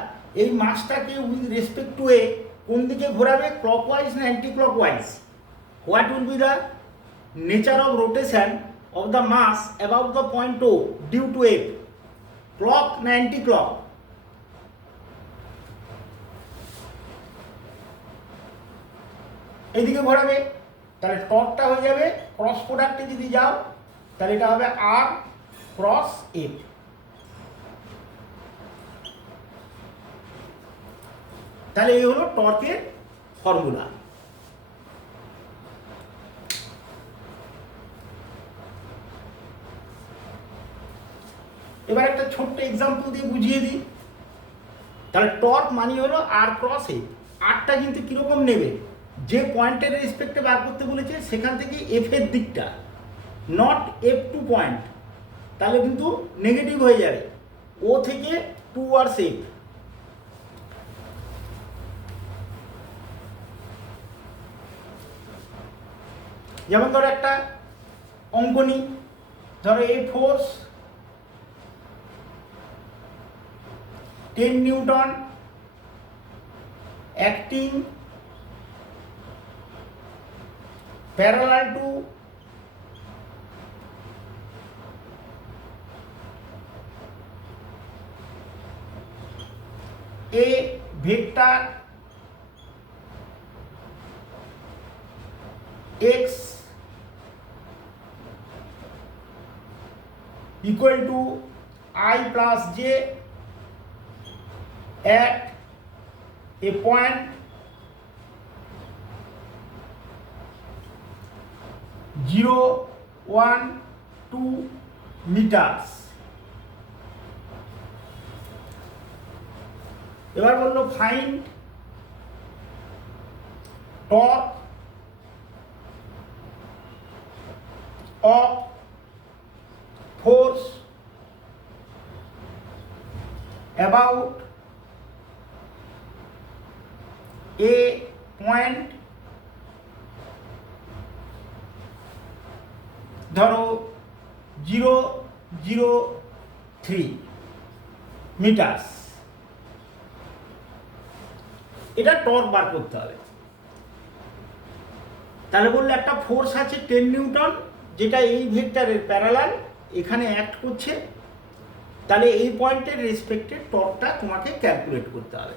এই মাসটাকে উইথ রেসপেক্ট টু এ কোন দিকে ঘোরাবে, ক্লকওয়াইজ না anti clockwise? What will be the nature of rotation of the mass about the point O due to F? Clock না অ্যান্টি ক্লক? এইদিকে ঘোরাবে। তাহলে টর্কটা হয়ে যাবে, ক্রস প্রোডাক্টে যদি যাও তাহলে এটা হবে আর ক্রস এফ। তাহলে এই হলো টর্কের ফর্মুলা। এবার একটা ছোট্ট এক্সাম্পল দিয়ে বুঝিয়ে দিই। তাহলে টর্ক মানে হলো আর ক্রস এফ। আরটা কিন্তু কিরকম নেবে, যে পয়েন্টের রেসপেক্টে বার করতে বলেছে সেখান থেকে এফ এর দিকটা, নট এফ টু পয়েন্ট, তাহলে কিন্তু নেগেটিভ হয়ে যাবে, ও থেকে টুয়ার্ডস এফ। যেমন ধরো একটা অঙ্ক নিই, ধরো এই force 10 Newton acting parallel to a vector x equal to I plus j at a point 0, 1, 2 meters। এবার বললো find torque of force about a point, ধরো 0.003 মিটার্স। এটা টর্ক বার করতে হবে। তাহলে বললো একটা ফোর্স আছে 10 নিউটন, যেটা এই ভেক্টরের প্যারালাল এখানে অ্যাক্ট করছে, তাহলে এই পয়েন্টের রেসপেক্টে টর্কটা তোমাকে ক্যালকুলেট করতে হবে।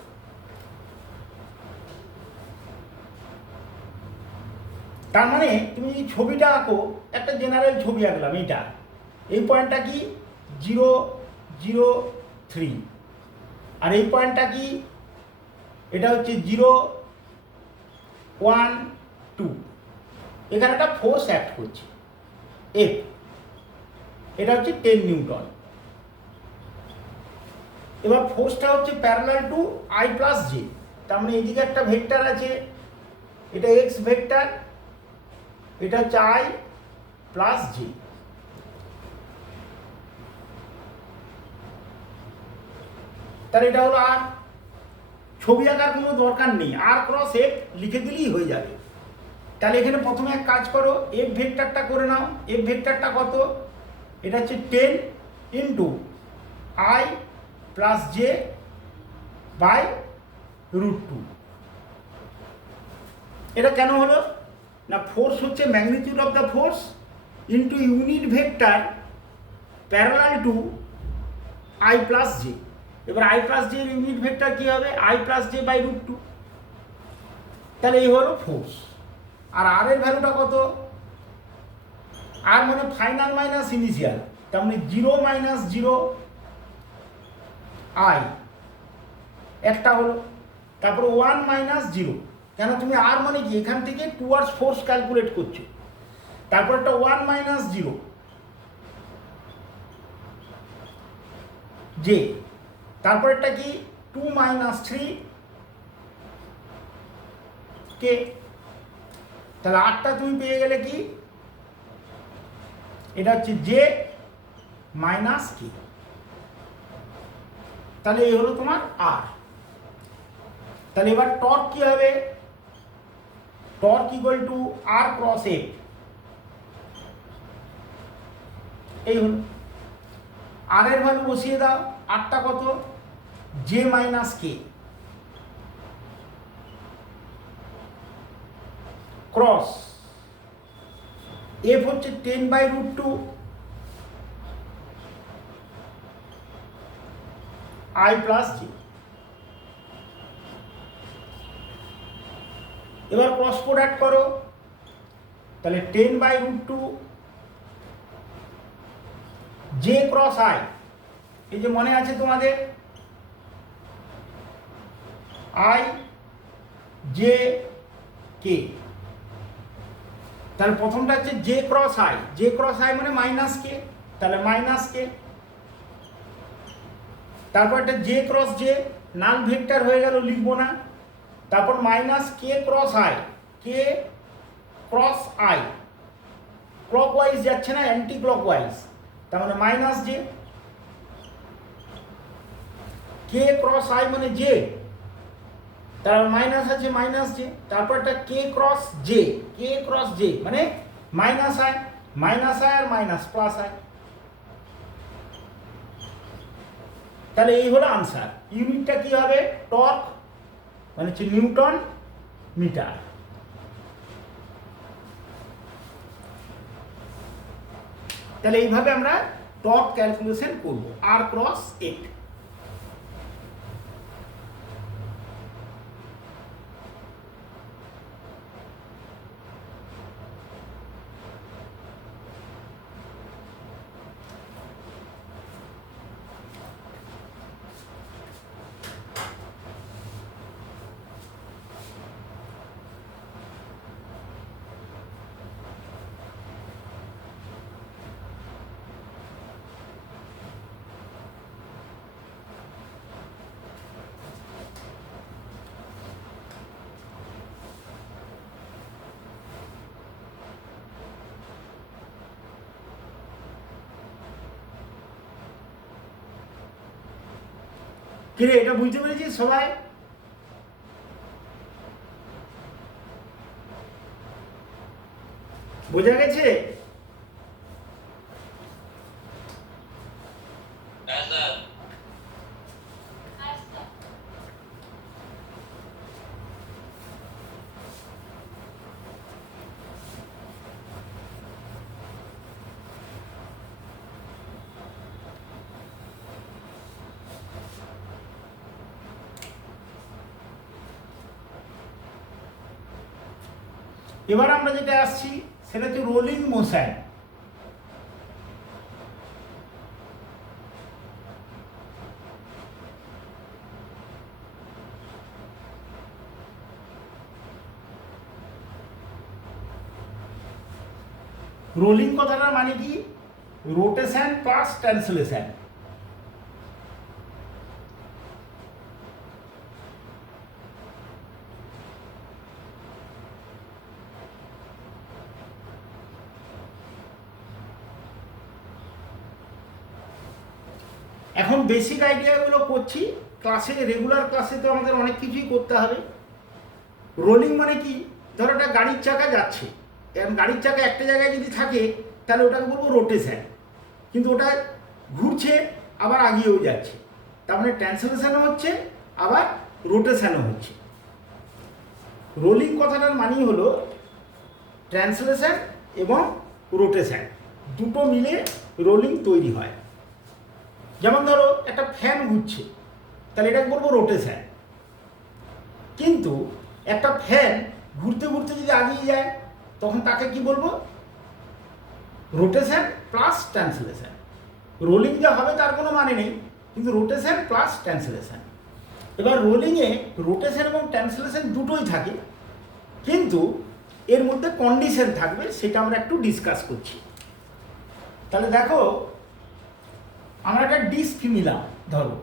তার মানে তুমি যদি ছবিটা আঁকো, একটা জেনারেল ছবি আঁকলাম, এইটা এই পয়েন্টটা কি 0.003, আর এই পয়েন্টটা কি, এটা হচ্ছে 0.1.2। এখানে একটা ফোর্স অ্যাক্ট করছে এফ, এটা হচ্ছে 10 নিউটন। এবার ফোর্সটা হচ্ছে parallel to i plus J, তার মানে এদিকে একটা ভেক্টর আছে, এটা এক্স ভেক্টর, এটা হচ্ছে আই প্লাস জে। তাহলে এটা হলো আর। ছবি আঁকার কোনো দরকার নেই, আর ক্রস এফ লিখে দিলেই হয়ে যাবে। তাহলে এখানে প্রথমে এক কাজ করো, এফ ভেক্টরটা করে নাও। এফ ভেক্টরটা কত, এটা হচ্ছে 10 into i plus j by √2। এটা কেন হলো না, ফোর্স হচ্ছে magnitude of the force into unit vector parallel to i plus j. এবার আই প্লাস জে এর ইউনিট ভেক্টর কী হবে, আই প্লাস জে বাই √2। তাহলে এই হলো ফোর্স। আর আর এর ভ্যালুটা কত, আর মানে ফাইনাল মাইনাস ইনিশিয়াল, তার মানে 0 - 0 আই একটা হলো, তারপরে 1 - 0, কেন তুমি আর মানে কি এখান থেকে টুয়ার্ডস ফোর্স ক্যালকুলেট করছো, তারপর একটা 1 - 0 জে, তারপর একটা কি 2 - 3 কে। তাহলে আরটা তুমি পেয়ে গেলে কি, এটা হচ্ছে জে মাইনাস কে। তাহলে এই হলো তোমার আর। তাহলে এবার টর্ক কি হবে, torque equal to r cross F. এই হলো। আর এর ভ্যালু বসিয়ে দাও, আরটা কত, j minus k cross F হচ্ছে 10/√2 আই প্লাস জি। এবার ক্রস প্রোডাক্ট করো, তাহলে 10/√2 জে ক্রস আই, এই যে মনে আছে তোমাদের আই জে কে, তাহলে প্রথমটা হচ্ছে j cross i, j cross i মানে মাইনাস কে, তাহলে মাইনাস কে, তারপর একটা j cross j, null vector হয়ে গেল, লিখবো না, তারপর minus k cross i, k cross i, clockwise যাচ্ছে না, অ্যান্টি ক্লক ওয়াইজ, তার মানে minus j, k cross i মানে জে, তার মাইনাস আছে মাইনাস জে, তারপর একটা k cross j, k cross j মানে minus i, minus i R minus plus I. তাহলে এই হলো আনসার। ইউনিটটা কি হবে, টর্ক মানে হচ্ছে নিউটন মিটার। তাহলে এইভাবে আমরা টর্ক ক্যালকুলেশন করব, আর ক্রস এফ। কিরে, এটা বুঝতে পেরেছিস সবাই? বোঝা গেছে? এবার আমরা যেটা আসছি সেটা হচ্ছে রোলিং মোশন। রোলিং কথাটার মানে কি, রোটেশন প্লাস ট্রান্সলেশন। এখন বেসিক আইডিয়াগুলো করছি, ক্লাসে রেগুলার ক্লাসে তো আমাদের অনেক কিছুই করতে হবে। রোলিং মানে কি, ধরো একটা গাড়ির চাকা যাচ্ছে, এখন গাড়ির চাকা একটা জায়গায় যদি থাকে তাহলে ওটাকে বলবো রোটেশন, কিন্তু ওটা ঘুরছে আবার আগিয়েও যাচ্ছে, তার মানে ট্রান্সলেশনও হচ্ছে আবার রোটেশনও হচ্ছে। রোলিং কথাটার মানেই হলো ট্রান্সলেশন এবং রোটেশন দুটো মিলে রোলিং তৈরি হয়। যেমন ধরো একটা ফ্যান ঘুরছে, তাহলে এটাকে বলবো রোটেশন, কিন্তু একটা ফ্যান ঘুরতে ঘুরতে যদি আগিয়ে যায় তখন তাকে কি বলবো, রোটেশন প্লাস ট্রান্সলেশন। রোলিং যা হবে তার কোনো মানে নেই, কিন্তু রোটেশন প্লাস ট্রান্সলেশন। এবার রোলিংয়ে রোটেশন এবং ট্রান্সলেশন দুটোই থাকে, কিন্তু এর মধ্যে কন্ডিশন থাকবে, সেটা আমরা একটু ডিসকাস করছি। তাহলে দেখো, আমরা একটা ডিস্ক নিলাম, ধরো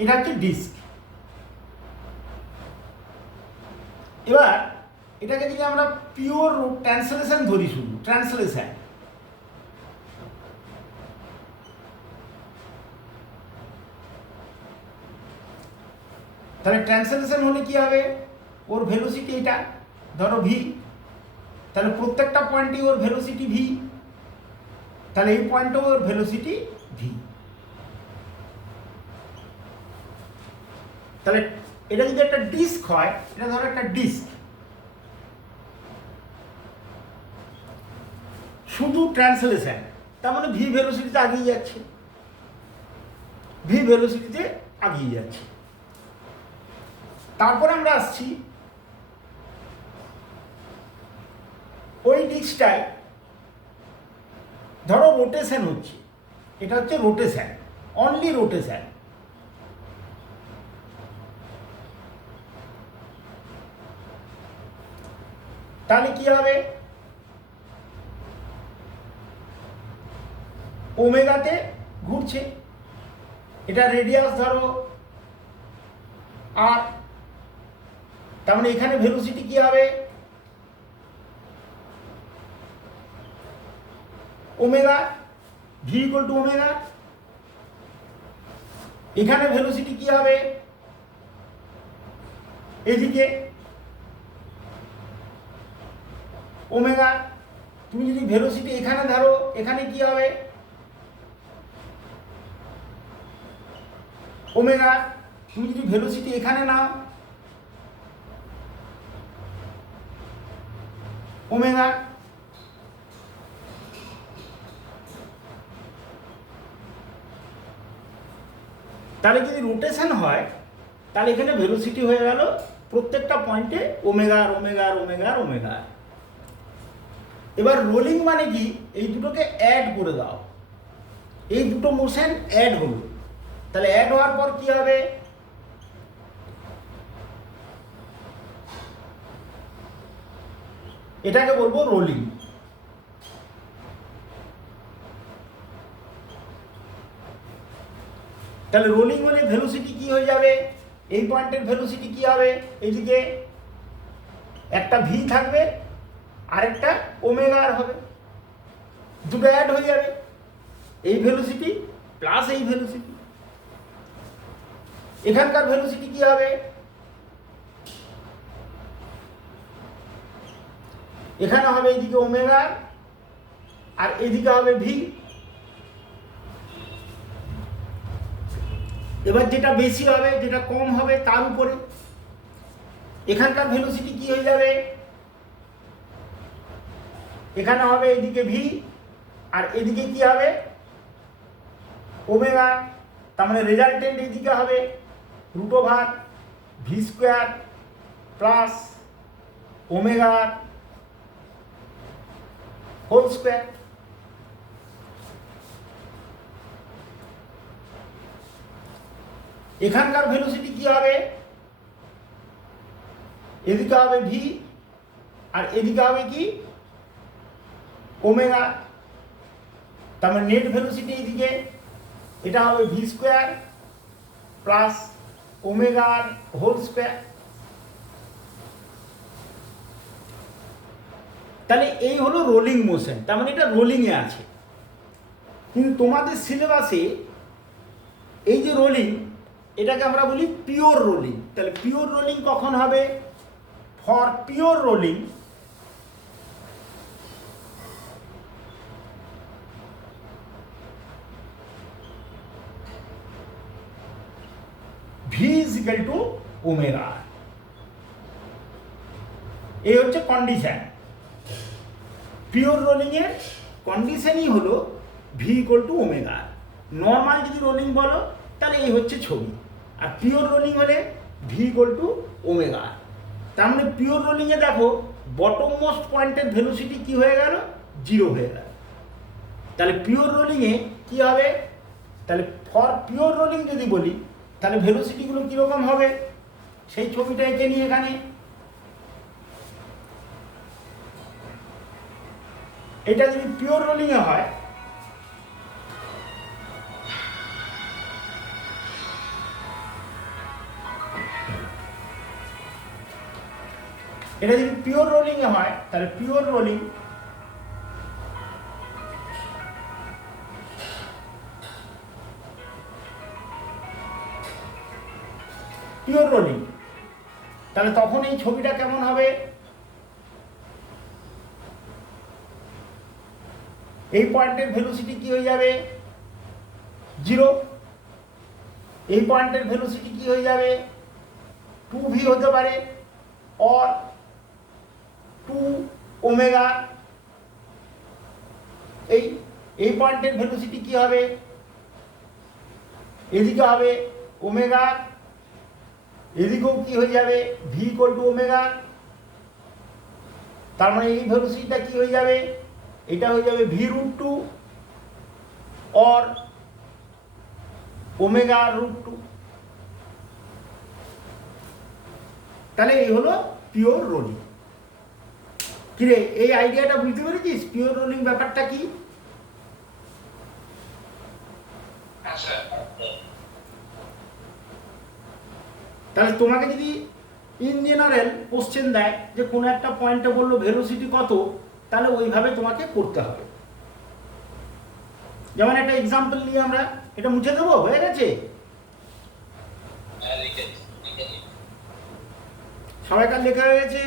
এটা হচ্ছে ডিস্ক। এবার এটাকে যদি আমরা পিওর ট্রান্সলেশন ধরি, শুধু ট্রান্সলেশন, তাহলে ট্রান্সলেশন হলে কি হবে, ওর ভেলোসিটি এটা ধরো ভি, তাহলে প্রত্যেকটা পয়েন্টই ওর ভেলোসিটি ভি, তাহলে এই পয়েন্টও ওর ভেলোসিটি ভি। তাহলে এটা যদি একটা ডিস্ক হয়, এটা ধরো একটা ডিস্ক, শুধু ট্রান্সলেশন, তার মানে ভি ভেলোসিটিতে আগিয়ে যাচ্ছে, ভি ভেলোসিটিতে আগিয়ে যাচ্ছে। তারপরে আমরা আসছি ওই ডিস্কটায় ধরো রোটেশন হচ্ছে, এটা হচ্ছে রোটেশন, অনলি রোটেশন। তাহলে কি হবে, ওমেগাতে ঘুরছে, এটা রেডিয়াস ধরো আর, তার মানে এখানে ভেলোসিটি কি হবে, omega, V equal to omega. এখানে ভেলোসিটি কি হবে, এদিকে ওমেগা। তুমি যদি ভেলোসিটি এখানে ধরো, এখানে কি হবে, ওমেগা। তুমি যদি ভেলোসিটি এখানে নাও, ওমেগা। তাহলে যদি রোটেশন হয়, তাহলে এখানে ভেলোসিটি হয়ে গেল প্রত্যেকটা পয়েন্টে ওমেগা আর ওমেগা আর ওমেগা আর ওমেগা। এবার রোলিং মানে কি, এই দুটোকে অ্যাড করে দাও, এই দুটো মোশন অ্যাড হলো, তাহলে অ্যাড হওয়ার পর কি হবে, এটাকে বলবো রোলিং। তাহলে রোলিং হলে ভেলোসিটি কি হয়ে যাবে, এই পয়েন্টের ভেলোসিটি কি হবে, এইদিকে একটা ভি থাকবে আরেকটা ওমেগা আর হবে, দুটো অ্যাড হয়ে যাবে, এই ভেলোসিটি প্লাস এই ভেলোসিটি। এখানকার ভেলোসিটি কি হবে, এখানে হবে এইদিকে ওমেগা আর এইদিকে হবে ভি। এবার যেটা বেশি হবে যেটা কম হবে তার উপরে এখানকার ভেলোসিটি কি হয়ে যাবে, এখানে হবে এইদিকে ভি আর এদিকে কি হবে ওমেগা। তার মানে রেজাল্টেন্ট এইদিকে হবে root over v square plus omega whole square. এখানকার ভেলোসিটি কি হবে, এদিকে হবে ভি আর এদিকে হবে কি ওমেগা। তার মানে নেট ভেলোসিটি এইদিকে, এটা হবে ভি স্কোয়ার প্লাস ওমেগার হোল স্কোয়ার। তাহলে এই হলো রোলিং মোশন, তার মানে এটা রোলিংয়ে আছে। কিন্তু তোমাদের সিলেবাসে এই যে রোলিং, এটাকে আমরা বলি পিওর রোলিং। তাহলে পিওর রোলিং কখন হবে, for pure rolling V is equal to omega. এই হচ্ছে কন্ডিশন। পিওর রোলিং এর কন্ডিশনই হলো V equal to omega. Normal যদি রোলিং বলো তাহলে এই হচ্ছে ছবি, আর পিওর রোলিং হলে ভি ইকুয়াল টু ওমেগা। তার মানে পিওর রোলিংয়ে দেখো বটম মোস্ট পয়েন্টের ভেলোসিটি কি হয়ে গেল, 0 হয়ে গেল। তাহলে পিওর রোলিংয়ে কি হবে, তাহলে ফর পিওর রোলিং যদি বলি তাহলে ভেলোসিটিগুলো কীরকম হবে, সেই ছবিটা এঁকে নিই এখানে। এটা যদি পিওর রোলিংয়ে হয় এটা যদি পিওর রোলিংয়ে হয় তাহলে পিওর রোলিং পিওর রোলিং তাহলে তখন এই ছবিটা কেমন হবে, এই পয়েন্টের ভেলোসিটি কি হয়ে যাবে 0, এই পয়েন্টের ভেলোসিটি কি হয়ে যাবে 2v হতে পারে অর 2 ওমেগা। এই পয়েন্টের ভেলোসিটি কি হবে, এদিকে হবে ওমেগা, এদিকেও কি হয়ে যাবে v ইকুয়াল টু ওমেগা। তার মানে এই ভেলোসিটিটা কি হয়ে যাবে, এটা হয়ে যাবে v√2 অর ওমেগা √2। তাহলে এই হলো পিওর রোলিং। কিরে এই আইডিয়াটা বুঝতে পেরেছিস পিওর রোলিং ব্যাপারটা কি? আচ্ছা, তাহলে তোমাকে যদি ইন জেনারেল কোশ্চেন দেয় যে কোনো একটা পয়েন্টে বললো ভেলোসিটি কত, তাহলে ওইভাবে তোমাকে করতে হবে। যেমন একটা এক্সাম্পল নিয়ে আমরা এটা মুছে দেবো, হয়ে গেছে? সবাইকার লেখা হয়ে গেছে?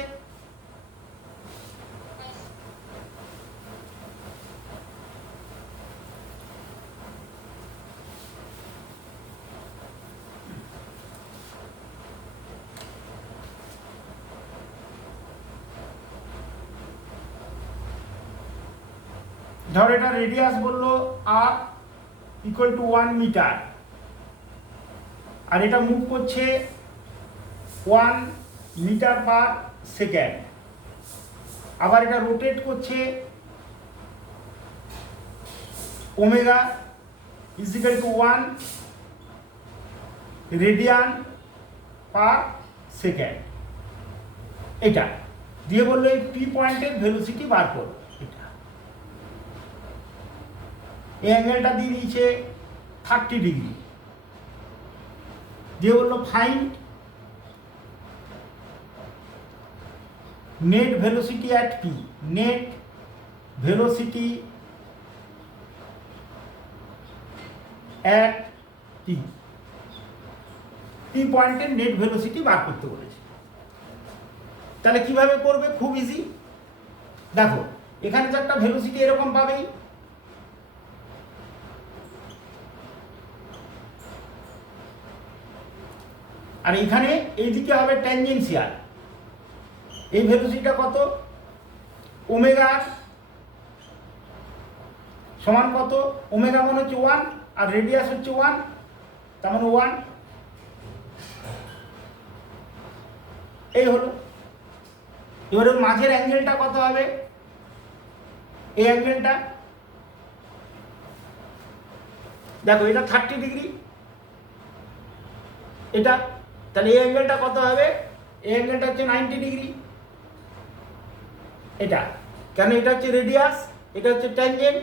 ধর এটা রেডিয়াস বললো r ইকুয়াল টু 1 মিটার, আর এটা মুভ করছে 1 মিটার পার সেকেন্ড, আবার এটা রোটেট করছে omega is equal two 1 radian per second. এটা দিয়ে বললো এই পি পয়েন্টের ভেলোসিটি বার করো। এটা এই অ্যাঙ্গেলটা দিয়ে দিয়েছে 30 ডিগ্রি, দিয়ে বললো find net velocity at P, net velocity at P, P পয়েন্টের নেট ভেলোসিটি বার করতে বলেছে। তাহলে কিভাবে করবে, খুব ইজি। দেখো এখানে তো একটা ভেলোসিটি এরকম পাবেই, আর এখানে এইদিকে হবে ট্যানজেনশিয়াল। এই ভেলোসিটিটা কত, ওমেগা সমান কত, ওমেগা মানে হচ্ছে 1 আর রেডিয়াস হচ্ছে 1, তার মানে 1। এই হলো। এবারে মাঝের অ্যাঙ্গেলটা কত হবে, এই অ্যাঙ্গেলটা দেখো এটা 30 ডিগ্রি, এটা তাহলে এই অ্যাঙ্গেলটা কত হবে, এই অ্যাঙ্গেলটা হচ্ছে 90 ডিগ্রি। এটা কেন, এটা হচ্ছে রেডিয়াস, এটা হচ্ছে ট্যানজেন্ট।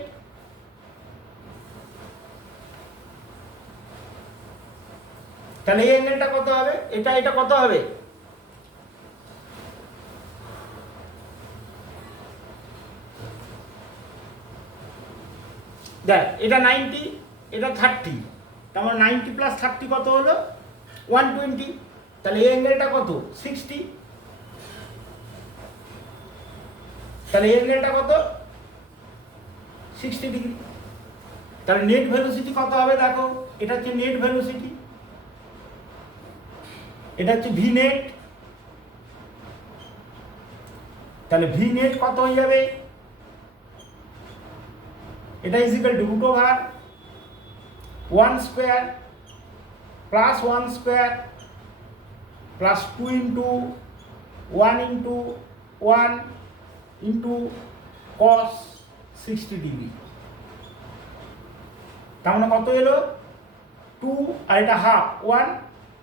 তাহলে এই অ্যাঙ্গেলটা কত হবে, এটা কত হবে, দেখ এটা 90, এটা 30, তার মানে 90 প্লাস 30 কত হলো 120। তাহলে এই অ্যাঙ্গেলটা কত 60, তাহলে এই অ্যাঙ্গেলটা কত 60 ডিগ্রি। তাহলে নেট ভেলোসিটি কত হবে, দেখো এটা হচ্ছে নেট ভেলোসিটি, এটা হচ্ছে ভি নেট। তাহলে ভি নেট কত হয়ে যাবে, এটা is equal to root over 1 square plus 1 square plus 2 into 1 into 1 into cos 60 degree. তার মানে কত এলো 2 আর এটা হাফ 1,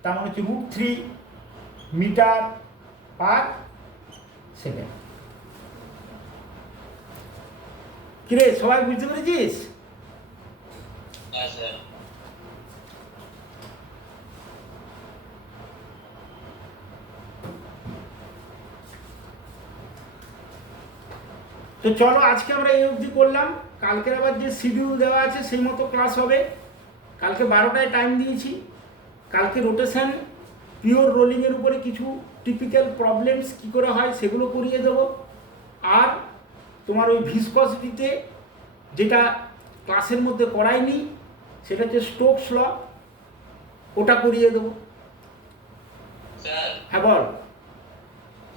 তার মানে হচ্ছে √3 মিটার পার সেকেন্ড। কিরে সবাই বুঝতে পেরেছিস? তো চলো আজকে আমরা এই অবধি করলাম, কালকের আবার যে শিডিউল দেওয়া আছে সেই মতো ক্লাস হবে। কালকে 12টায় টাইম দিয়েছি। কালকে রোটেশন পিওর রোলিংয়ের উপরে কিছু টিপিক্যাল প্রবলেমস কী করে হয় সেগুলো করিয়ে দেবো। আর তোমার ওই ভিসকসিটিতে যেটা ক্লাসের মধ্যে করাইনি, সেটা হচ্ছে স্টোকস ল, ওটা করিয়ে দেবো। স্যার হ্যাঁ বল।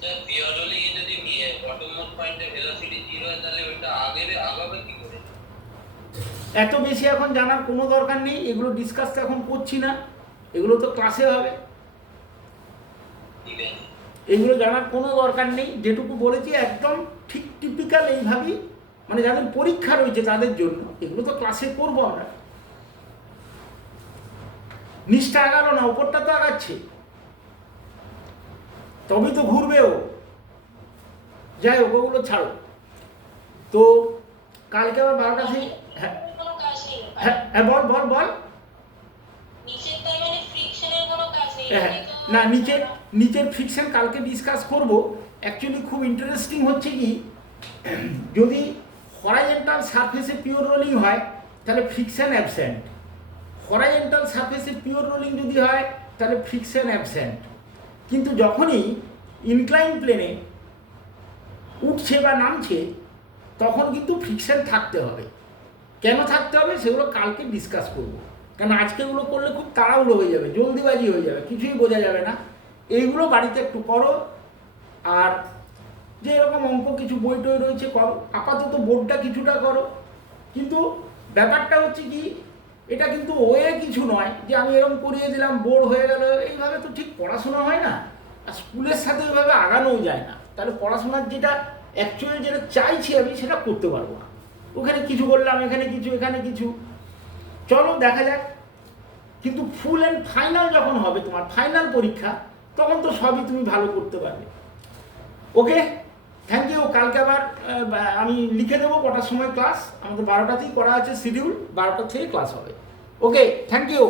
স্যার পিওর রোলিং এ যদি বটম মোড পয়েন্টে ভেলোসিটি 0 হয় তাহলে ওটা আগাবে কি করে? এত বেশি এখন জানার কোনো দরকার নেই, এগুলো ডিসকাস তো এখন করছি না, এগুলো তো ক্লাসে হবে। ঠিক আছে এগুলো জানার কোনো দরকার নেই, যেটুকু বলেছি একদম ঠিক টিপিক্যাল এইভাবেই, মানে যাদের পরীক্ষা রয়েছে তাদের জন্য এগুলো তো ক্লাসে করবো আমরা। নিচটা আগালো না, উপরটা তো আগাচ্ছে, তবেই তো ঘুরবেও। যাই হোক, ওগুলো ছাড়ো। তো কালকে আবার 12টা থেকে, হ্যাঁ কোনো কাজ নেই হ্যাঁ হ্যাঁ বল বল বল। নিচের তার মানে ফ্রিকশনের কোনো কাজ নেই হ্যাঁ এখানে তো না, নিচের ফ্রিকশন কালকে ডিসকাস করব। অ্যাকচুয়ালি খুব ইন্টারেস্টিং হচ্ছে কি, যদি হরাইজন্টাল সারফেসে পিওর রোলিং হয় তাহলে ফ্রিকশন অ্যাবসেন্ট, হরাইজন্টাল সারফেসে পিওর রোলিং যদি হয় তাহলে ফ্রিকশন অ্যাবসেন্ট। কিন্তু যখনই ইনক্লাইন প্লেনে উঠছে বা নামছে তখন কিন্তু ফ্রিকশন থাকতে হবে। কেন থাকতে হবে সেগুলো কালকে ডিসকাস করব, কারণ আজকে এগুলো করলে খুব তাড়াহুড়ো হয়ে যাবে, জলদিবাজি হয়ে যাবে, কিছুই বোঝা যাবে না। এইগুলো বাড়িতে একটু করো, আর যে এরকম অঙ্ক কিছু বই টই রয়েছে করো, আপাতত বোর্ডটা কিছুটা করো। কিন্তু ব্যাপারটা হচ্ছে কি, এটা কিন্তু ওয়ে কিছু নয় যে আমি এরকম করিয়ে দিলাম বোর্ড হয়ে গেল, এইভাবে তো ঠিক পড়াশোনা হয় না, আর স্কুলের সাথে ওইভাবে আগানোও যায় না। তাহলে পড়াশোনার যেটা অ্যাকচুয়ালি যেটা চাইছি আমি সেটা করতে পারবো না। ওখানে কিছু বললাম, এখানে কিছু, এখানে কিছু, চলো দেখা যাক। কিন্তু ফুল অ্যান্ড ফাইনাল যখন হবে, তোমার ফাইনাল পরীক্ষা, তখন তো সবই তুমি ভালো করতে পারবে। ওকে, থ্যাংক ইউ। কালকে আবার আমি লিখে দেবো কটার সময় ক্লাস, আমাদের 12টাতেই করা আছে শিডিউল, 12টা থেকে ক্লাস হবে। ওকে, থ্যাংক ইউ।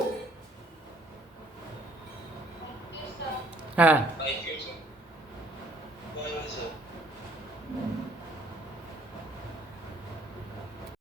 হ্যাঁ। ভাই